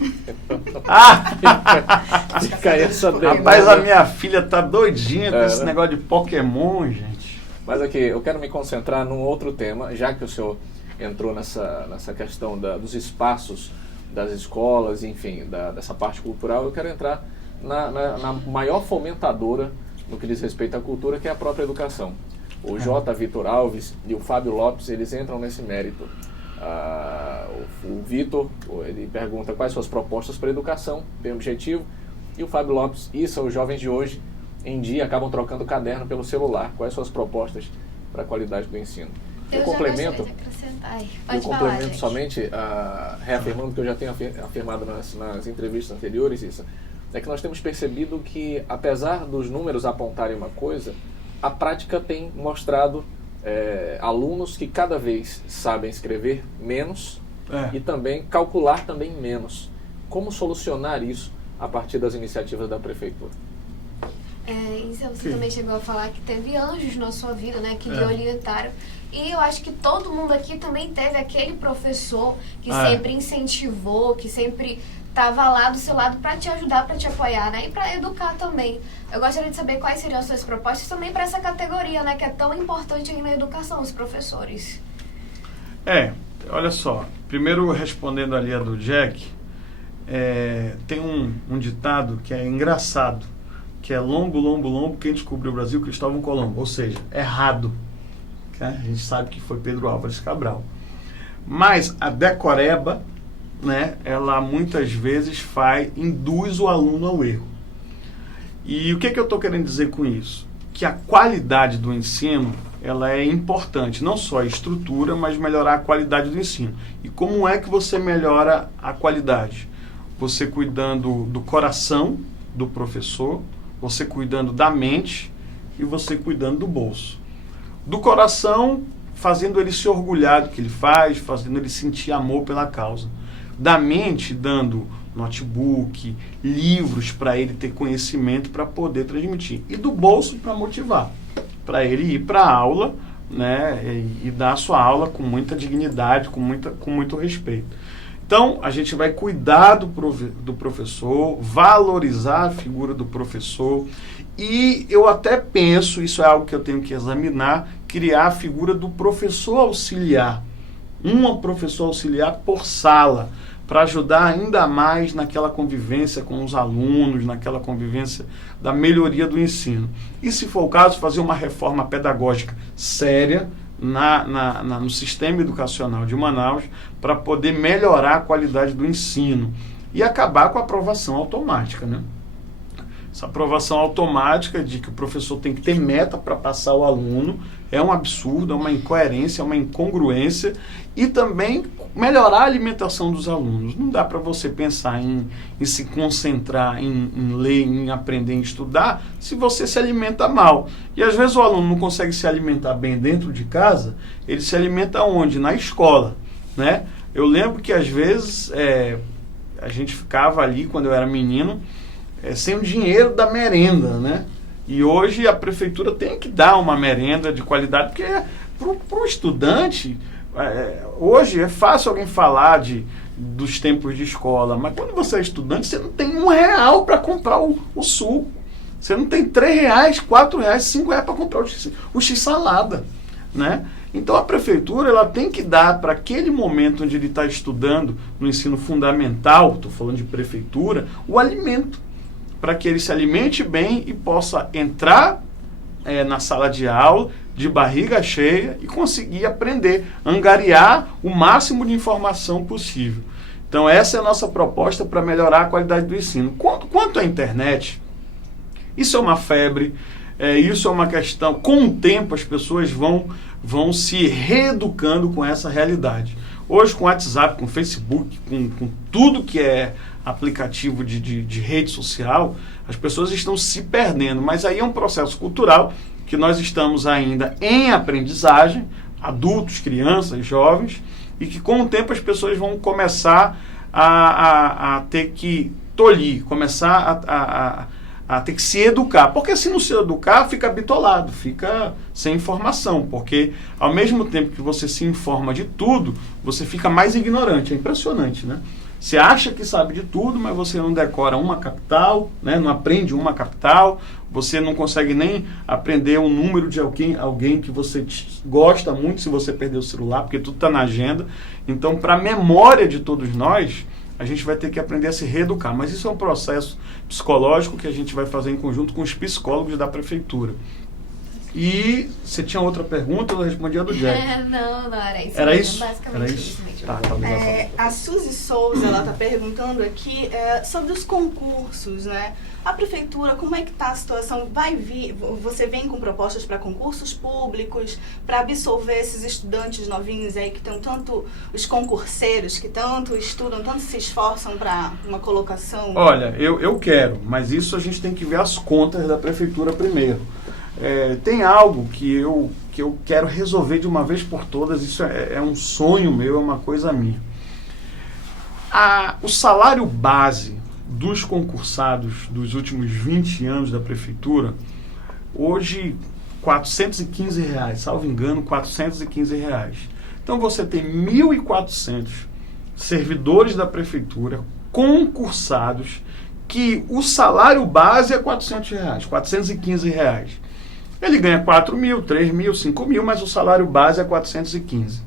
Fica aí essa demanda. Rapaz, a minha filha tá doidinha com esse negócio de Pokémon, gente. Mas aqui, eu quero me concentrar num outro tema, já que o senhor entrou nessa questão dos espaços das escolas, enfim, dessa parte cultural. Eu quero entrar na maior fomentadora no que diz respeito à cultura, que é a própria educação. O J. Vitor Alves e o Fábio Lopes, eles entram nesse mérito. O Vitor, ele pergunta quais são as propostas para a educação, bem objetivo, e o Fábio Lopes: isso, os jovens de hoje em dia acabam trocando caderno pelo celular. Quais são as propostas para a qualidade do ensino? Eu complemento somente, reafirmando que eu já tenho afirmado nas entrevistas anteriores, isso, é que nós temos percebido que, apesar dos números apontarem uma coisa, a prática tem mostrado alunos que cada vez sabem escrever menos e também calcular também menos. Como solucionar isso a partir das iniciativas da prefeitura? Você também chegou a falar que teve anjos na sua vida, né, que lhe orientaram. E eu acho que todo mundo aqui também teve aquele professor que sempre incentivou, que sempre estava lá do seu lado para te ajudar, para te apoiar, né? E para educar também. Eu gostaria de saber quais seriam as suas propostas também para essa categoria, né? Que é tão importante aí na educação, os professores. Olha só. Primeiro, respondendo ali a do Jack, tem um ditado que é engraçado, que é lombo, lombo, lombo, quem descobriu o Brasil? Cristóvão Colombo. Ou seja, errado. A gente sabe que foi Pedro Álvares Cabral. Mas a decoreba, né, ela muitas vezes induz o aluno ao erro. E o que eu estou querendo dizer com isso? Que a qualidade do ensino, ela é importante, não só a estrutura, mas melhorar a qualidade do ensino. E como é que você melhora a qualidade? Você cuidando do coração do professor, você cuidando da mente e você cuidando do bolso. Do coração, fazendo ele se orgulhar do que ele faz, fazendo ele sentir amor pela causa. Da mente, dando notebook, livros para ele ter conhecimento para poder transmitir. E do bolso, para motivar, para ele ir para a aula, né, e dar a sua aula com muita dignidade, com muito respeito. Então, a gente vai cuidar do professor, valorizar a figura do professor, e eu até penso, isso é algo que eu tenho que examinar, criar a figura do professor auxiliar. Um professor auxiliar por sala, para ajudar ainda mais naquela convivência com os alunos, naquela convivência da melhoria do ensino. E, se for o caso, fazer uma reforma pedagógica séria no sistema educacional de Manaus, para poder melhorar a qualidade do ensino. e acabar com a aprovação automática, né? Essa aprovação automática de que o professor tem que ter meta para passar o aluno é um absurdo, é uma incoerência, é uma incongruência, e também melhorar a alimentação dos alunos. Não dá para você pensar em se concentrar, em ler, em aprender, em estudar, se você se alimenta mal. E às vezes o aluno não consegue se alimentar bem dentro de casa, ele se alimenta onde? Na escola, né? Eu lembro que às vezes a gente ficava ali, quando eu era menino, sem o dinheiro da merenda, né? E hoje a prefeitura tem que dar uma merenda de qualidade, porque para o estudante, hoje é fácil alguém falar dos tempos de escola, mas quando você é estudante, você não tem R$1 para comprar o suco. Você não tem R$3, R$4, R$5 para comprar o x-salada, né? Então a prefeitura ela tem que dar para aquele momento onde ele está estudando no ensino fundamental, estou falando de prefeitura, o alimento, para que ele se alimente bem e possa entrar na sala de aula de barriga cheia e conseguir aprender, angariar o máximo de informação possível. Então essa é a nossa proposta para melhorar a qualidade do ensino. Quanto à internet, isso é uma febre, isso é uma questão, com o tempo as pessoas vão se reeducando com essa realidade. Hoje com o WhatsApp, com o Facebook, com tudo que é aplicativo de rede social, as pessoas estão se perdendo, mas aí é um processo cultural que nós estamos ainda em aprendizagem, adultos, crianças, jovens, e que com o tempo as pessoas vão começar a ter que tolir, começar a ter que se educar, porque se não se educar, fica bitolado, fica sem informação, porque ao mesmo tempo que você se informa de tudo, você fica mais ignorante, é impressionante, né? Você acha que sabe de tudo, mas você não decora uma capital, né? Não aprende uma capital, você não consegue nem aprender o número de alguém que você gosta muito se você perder o celular, porque tudo está na agenda. Então, para a memória de todos nós, a gente vai ter que aprender a se reeducar. Mas isso é um processo psicológico que a gente vai fazer em conjunto com os psicólogos da prefeitura. E você tinha outra pergunta, eu respondi a do Jack. Não, era isso. Era isso? Basicamente Era isso? mesmo. Tá, A Suzy Souza, ela está perguntando aqui sobre os concursos, né? A prefeitura, como é que está a situação? Você vem com propostas para concursos públicos, para absorver esses estudantes novinhos aí que estão tanto, os concurseiros que tanto estudam, tanto se esforçam para uma colocação? Olha, eu quero, mas isso a gente tem que ver as contas da prefeitura primeiro. Tem algo que eu quero resolver de uma vez por todas, isso é um sonho meu, é uma coisa minha. O salário base dos concursados dos últimos 20 anos da prefeitura, hoje R$415, salvo engano, R$415. Então você tem 1.400 servidores da prefeitura concursados que o salário base é R$400, R$415. Ele ganha 4 mil, 3 mil, 5 mil, mas o salário base é 415.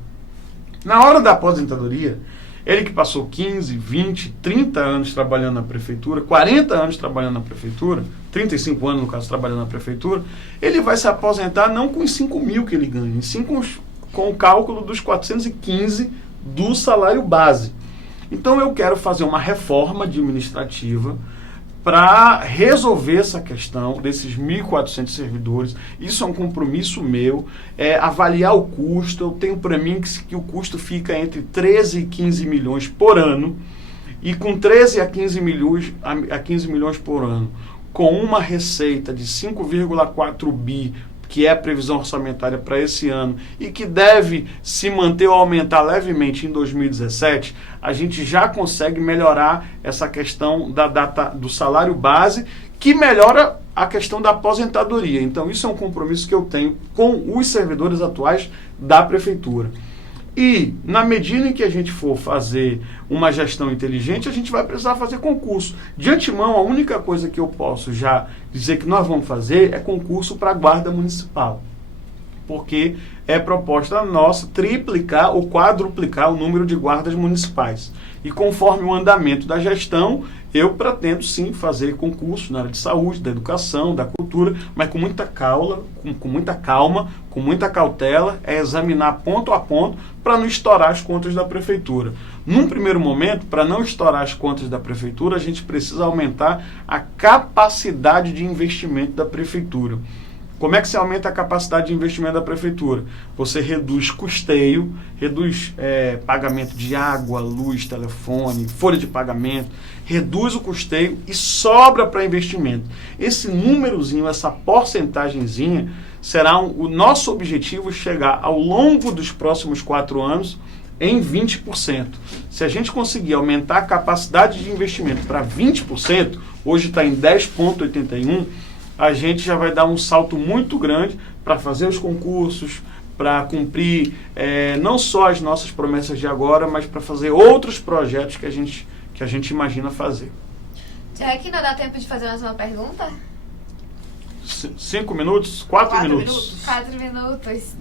Na hora da aposentadoria, ele que passou 15, 20, 30 anos trabalhando na prefeitura, 40 anos trabalhando na prefeitura, 35 anos no caso trabalhando na prefeitura, ele vai se aposentar não com os 5 mil que ele ganha, sim com o cálculo dos 415 do salário base. Então eu quero fazer uma reforma administrativa para resolver essa questão desses 1.400 servidores. Isso é um compromisso meu, avaliar o custo. Eu tenho para mim que o custo fica entre 13 e 15 milhões por ano, e com 13 a 15 milhões por ano, com uma receita de 5,4 bi, que é a previsão orçamentária para esse ano, e que deve se manter ou aumentar levemente em 2017, a gente já consegue melhorar essa questão do salário base, que melhora a questão da aposentadoria. Então isso é um compromisso que eu tenho com os servidores atuais da prefeitura. E, na medida em que a gente for fazer uma gestão inteligente, a gente vai precisar fazer concurso. De antemão, a única coisa que eu posso já dizer que nós vamos fazer é concurso para a Guarda Municipal. Porque é proposta nossa triplicar ou quadruplicar o número de guardas municipais. E conforme o andamento da gestão, eu pretendo sim fazer concurso na área de saúde, da educação, da cultura, mas com muita calma, com muita cautela, examinar ponto a ponto para não estourar as contas da prefeitura. Num primeiro momento, para não estourar as contas da prefeitura, a gente precisa aumentar a capacidade de investimento da prefeitura. Como é que se aumenta a capacidade de investimento da prefeitura? Você reduz custeio, reduz pagamento de água, luz, telefone, folha de pagamento, reduz o custeio e sobra para investimento. Esse númerozinho, essa porcentagenzinha, será o nosso objetivo chegar ao longo dos próximos 4 anos em 20%. Se a gente conseguir aumentar a capacidade de investimento para 20%, hoje está em 10,81%, a gente já vai dar um salto muito grande para fazer os concursos, para cumprir não só as nossas promessas de agora, mas para fazer outros projetos que a gente imagina fazer. Será que ainda dá tempo de fazer mais uma pergunta? 5 minutos? 4 minutos? 4 minutos.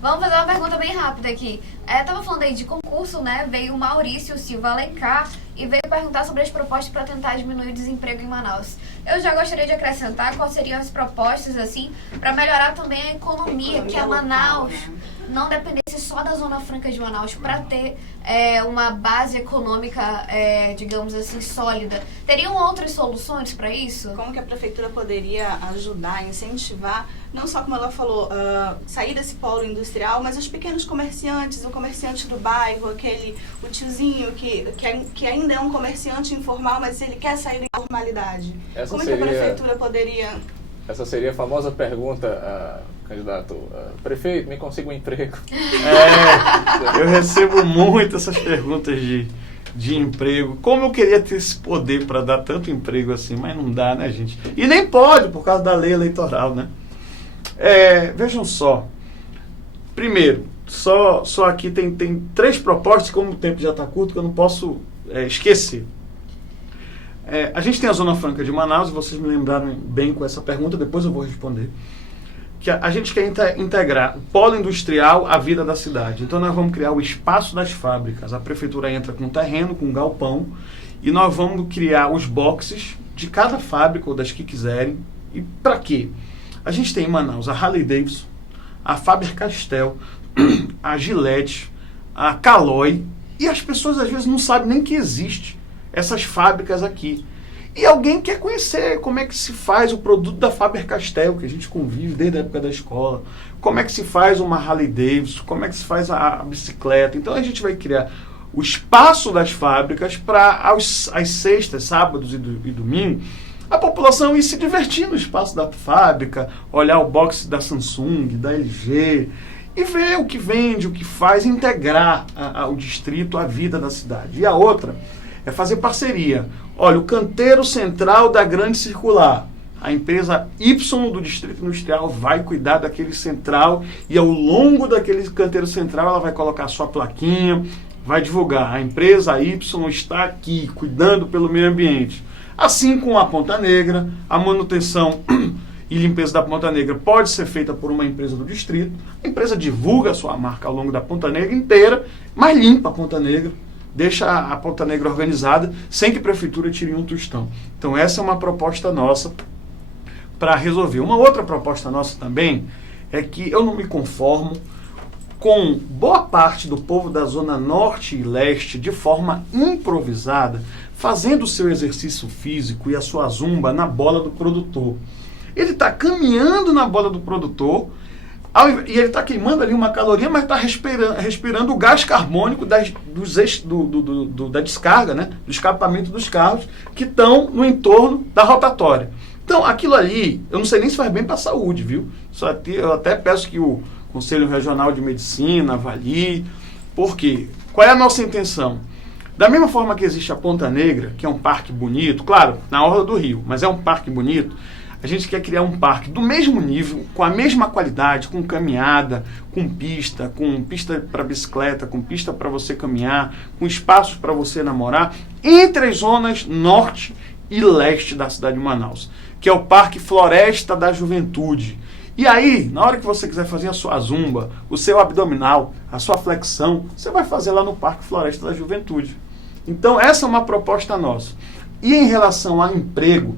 Vamos fazer uma pergunta bem rápida aqui. Estava falando aí de concurso, né? Veio o Maurício Silva Alencar e veio perguntar sobre as propostas para tentar diminuir o desemprego em Manaus. Eu já gostaria de acrescentar quais seriam as propostas, assim, para melhorar também a economia, que a Manaus não dependesse só da Zona Franca de Manaus, para ter uma base econômica, digamos assim, sólida. Teriam outras soluções para isso? Como que a prefeitura poderia ajudar, incentivar, não só como ela falou, sair desse polo industrial, mas os pequenos comerciantes, o comerciante do bairro, o tiozinho que ainda é um comerciante informal, mas ele quer sair da informalidade. Como que a prefeitura poderia... Essa seria a famosa pergunta, candidato, prefeito, me consiga um emprego. Eu recebo muito essas perguntas de emprego. Como eu queria ter esse poder para dar tanto emprego assim, mas não dá, né, gente? E nem pode, por causa da lei eleitoral, né? Vejam só. Primeiro, só aqui tem 3 propostas, como o tempo já está curto, que eu não posso esquecer. A gente tem a Zona Franca de Manaus, e vocês me lembraram bem com essa pergunta, depois eu vou responder. Que a gente quer integrar o polo industrial à vida da cidade. Então nós vamos criar o espaço das fábricas. A prefeitura entra com terreno, com galpão, e nós vamos criar os boxes de cada fábrica, ou das que quiserem. E para quê? A gente tem em Manaus a Harley Davidson, a Faber-Castell, a Gillette, a Caloi, e as pessoas às vezes não sabem nem que existe essas fábricas aqui. E alguém quer conhecer como é que se faz o produto da Faber-Castell, que a gente convive desde a época da escola, como é que se faz uma Harley Davidson, como é que se faz a bicicleta. Então a gente vai criar o espaço das fábricas para às sextas, sábados e domingo, a população ir se divertir no espaço da fábrica, olhar o box da Samsung, da LG, e ver o que vende, o que faz, integrar o distrito à vida da cidade. E a outra é fazer parceria. Olha, o canteiro central da Grande Circular, a empresa Y do Distrito Industrial vai cuidar daquele central, e ao longo daquele canteiro central ela vai colocar a sua plaquinha, vai divulgar, a empresa Y está aqui, cuidando pelo meio ambiente. Assim como a Ponta Negra, a manutenção e limpeza da Ponta Negra pode ser feita por uma empresa do distrito. A empresa divulga a sua marca ao longo da Ponta Negra inteira, mas limpa a Ponta Negra, deixa a Ponta Negra organizada, sem que a prefeitura tire um tostão. Então essa é uma proposta nossa para resolver. Uma outra proposta nossa também é que eu não me conformo com boa parte do povo da Zona Norte e Leste, de forma improvisada, fazendo o seu exercício físico e a sua zumba na bola do produtor. Ele está caminhando na bola do produtor e ele está queimando ali uma caloria, mas está respirando o gás carbônico da descarga, né? Do escapamento dos carros que estão no entorno da rotatória. Então, aquilo ali, eu não sei nem se faz bem para a saúde, viu? Eu até peço que o Conselho Regional de Medicina avalie. Por quê? Qual é a nossa intenção? Da mesma forma que existe a Ponta Negra, que é um parque bonito, claro, na orla do rio, mas é um parque bonito, a gente quer criar um parque do mesmo nível, com a mesma qualidade, com caminhada, com pista para bicicleta, com pista para você caminhar, com espaços para você namorar, entre as zonas norte e leste da cidade de Manaus, que é o Parque Floresta da Juventude. E aí, na hora que você quiser fazer a sua zumba, o seu abdominal, a sua flexão, você vai fazer lá no Parque Floresta da Juventude. Então, essa é uma proposta nossa. E em relação a emprego,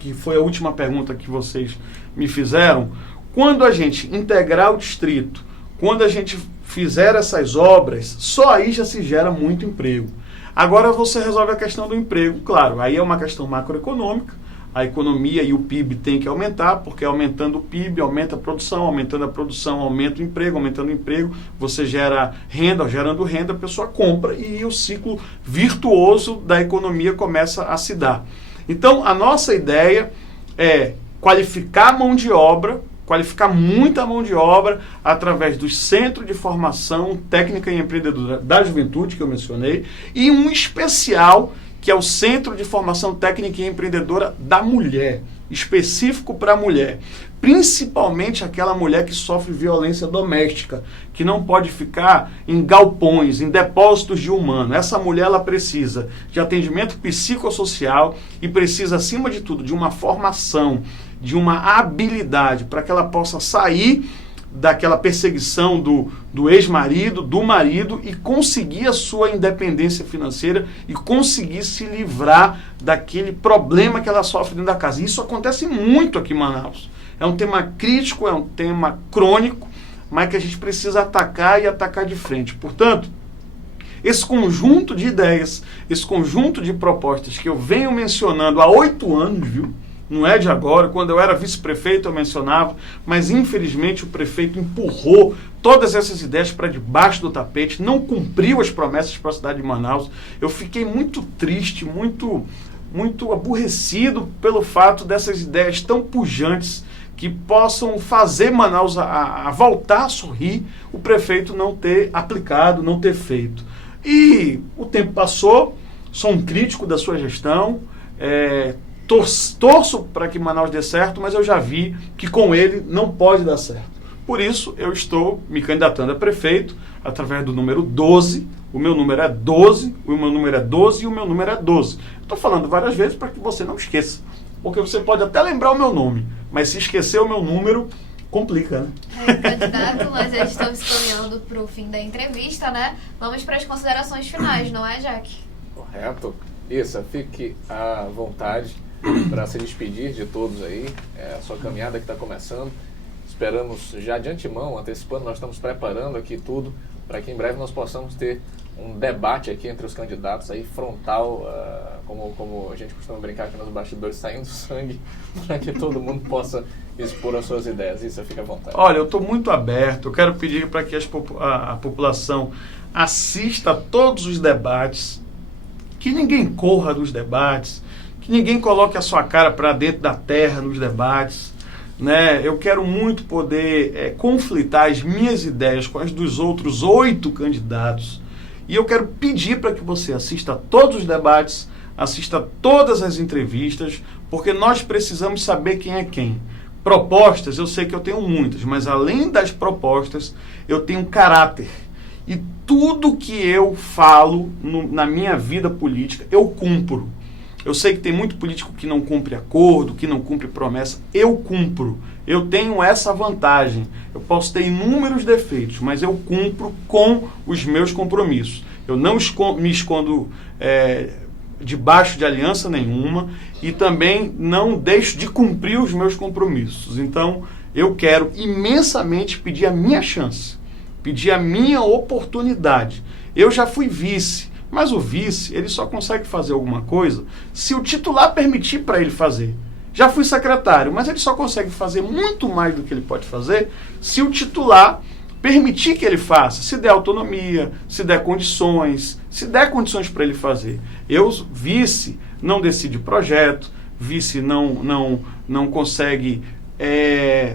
que foi a última pergunta que vocês me fizeram, quando a gente integrar o distrito, quando a gente fizer essas obras, só aí já se gera muito emprego. Agora você resolve a questão do emprego, claro, aí é uma questão macroeconômica, a economia e o PIB tem que aumentar, porque aumentando o PIB, aumenta a produção, aumentando a produção, aumenta o emprego, aumentando o emprego, você gera renda, gerando renda, a pessoa compra e o ciclo virtuoso da economia começa a se dar. Então, a nossa ideia é qualificar a mão de obra, qualificar muita mão de obra através do Centro de Formação Técnica e Empreendedora da Juventude, que eu mencionei, e um especial, que é o Centro de Formação Técnica e Empreendedora da Mulher, específico para a mulher. Principalmente aquela mulher que sofre violência doméstica, que não pode ficar em galpões, em depósitos de humano. Essa mulher ela precisa de atendimento psicossocial e precisa, acima de tudo, de uma formação, de uma habilidade para que ela possa sair daquela perseguição do ex-marido, do marido e conseguir a sua independência financeira e conseguir se livrar daquele problema que ela sofre dentro da casa. E isso acontece muito aqui em Manaus. É um tema crítico, é um tema crônico, mas que a gente precisa atacar e atacar de frente. Portanto, esse conjunto de ideias, esse conjunto de propostas que eu venho mencionando há 8 anos, viu? Não é de agora, quando eu era vice-prefeito eu mencionava, mas infelizmente o prefeito empurrou todas essas ideias para debaixo do tapete, não cumpriu as promessas para a cidade de Manaus. Eu fiquei muito triste, muito aborrecido pelo fato dessas ideias tão pujantes que possam fazer Manaus a voltar a sorrir, o prefeito não ter aplicado, não ter feito. E o tempo passou, sou um crítico da sua gestão, torço para que Manaus dê certo, mas eu já vi que com ele não pode dar certo. Por isso, eu estou me candidatando a prefeito através do número 12. O meu número é 12, o meu número é 12 e o meu número é 12. Estou falando várias vezes para que você não esqueça. Porque você pode até lembrar o meu nome, mas se esquecer o meu número, complica, né? Candidato, nós já estamos caminhando para o fim da entrevista, né? Vamos para as considerações finais, não é, Jack? Correto. Isso, fique à vontade para se despedir de todos aí. É a sua caminhada que está começando. Esperamos já de antemão, antecipando, nós estamos preparando aqui tudo para que em breve nós possamos ter um debate aqui entre os candidatos aí frontal, como a gente costuma brincar aqui nos bastidores, saindo sangue, para que todo mundo possa expor as suas ideias. Isso, fica à vontade. Olha, eu estou muito aberto, eu quero pedir para que a população assista a todos os debates, que ninguém corra dos debates, que ninguém coloque a sua cara para dentro da terra nos debates, né? Eu quero muito poder conflitar as minhas ideias com as dos outros 8 candidatos. E eu quero pedir para que você assista a todos os debates, assista a todas as entrevistas, porque nós precisamos saber quem é quem. Propostas, eu sei que eu tenho muitas, mas além das propostas, eu tenho caráter. E tudo que eu falo na minha vida política, eu cumpro. Eu sei que tem muito político que não cumpre acordo, que não cumpre promessa. Eu cumpro. Eu tenho essa vantagem. Eu posso ter inúmeros defeitos, mas eu cumpro com os meus compromissos. Eu não me escondo debaixo de aliança nenhuma e também não deixo de cumprir os meus compromissos. Então, eu quero imensamente pedir a minha chance, pedir a minha oportunidade. Eu já fui vice. Mas o vice, ele só consegue fazer alguma coisa se o titular permitir para ele fazer. Já fui secretário, mas ele só consegue fazer muito mais do que ele pode fazer se o titular permitir que ele faça, se der autonomia, se der condições para ele fazer. Eu, vice, não decide projeto, vice não consegue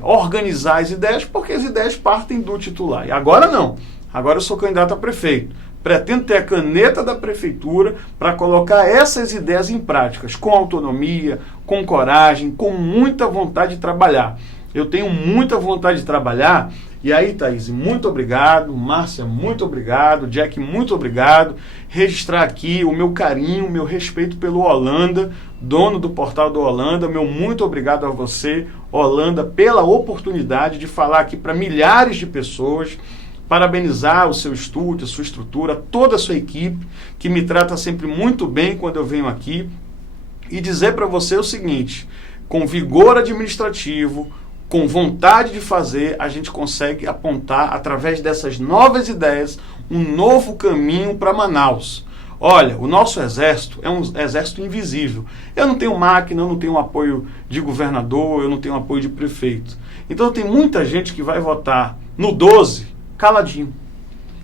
organizar as ideias, porque as ideias partem do titular. E agora não. Agora eu sou candidato a prefeito. Pretendo ter a caneta da prefeitura para colocar essas ideias em práticas, com autonomia, com coragem, com muita vontade de trabalhar. Eu tenho muita vontade de trabalhar E aí, Thaís, muito obrigado. Márcia, muito obrigado. Jack, muito obrigado. Registrar aqui o meu carinho, o meu respeito pelo Holanda, dono do Portal do Holanda. Meu muito obrigado a você, Holanda, pela oportunidade de falar aqui para milhares de pessoas. Parabenizar o seu estúdio, a sua estrutura, toda a sua equipe, que me trata sempre muito bem quando eu venho aqui. E dizer para você o seguinte, com vigor administrativo, com vontade de fazer, a gente consegue apontar, através dessas novas ideias, um novo caminho para Manaus. Olha, o nosso exército é um exército invisível. Eu não tenho máquina, eu não tenho apoio de governador, eu não tenho apoio de prefeito. Então tem muita gente que vai votar no 12 caladinho.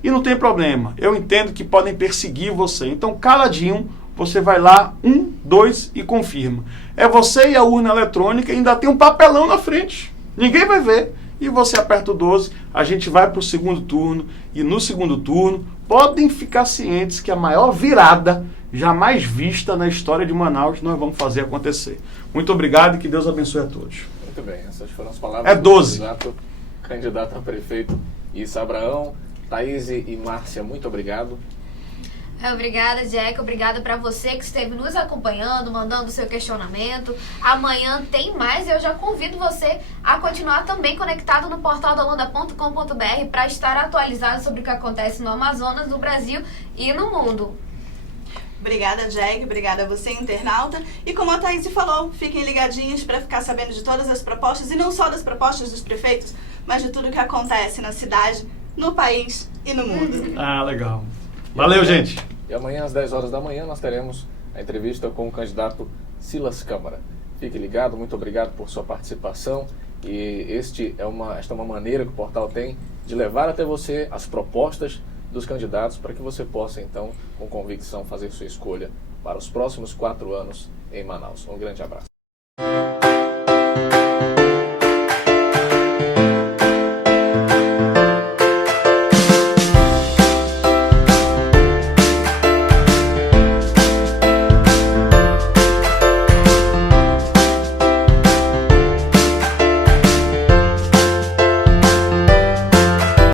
E não tem problema, eu entendo que podem perseguir você. Então caladinho, você vai lá, 1, 2 e confirma. É você e a urna eletrônica e ainda tem um papelão na frente. Ninguém vai ver. E você aperta o 12, a gente vai para o segundo turno. E no segundo turno, podem ficar cientes que a maior virada jamais vista na história de Manaus nós vamos fazer acontecer. Muito obrigado e que Deus abençoe a todos. Muito bem, essas foram as palavras É 12. do candidato a prefeito Issa Abraão. Thaís e Márcia, muito obrigado. Obrigada, Jack. Obrigada para você que esteve nos acompanhando, mandando seu questionamento. Amanhã tem mais e eu já convido você a continuar também conectado no portal da Holanda.com.br para estar atualizado sobre o que acontece no Amazonas, no Brasil e no mundo. Obrigada, Jack. Obrigada a você, internauta. E como a Thaís falou, fiquem ligadinhos para ficar sabendo de todas as propostas, e não só das propostas dos prefeitos, mas de tudo que acontece na cidade, no país e no mundo. Ah, legal. Valeu, gente. E amanhã, às 10 horas da manhã, nós teremos a entrevista com o candidato Silas Câmara. Fique ligado, muito obrigado por sua participação. E esta é uma maneira que o portal tem de levar até você as propostas dos candidatos para que você possa, então, com convicção, fazer sua escolha para os próximos 4 anos em Manaus. Um grande abraço.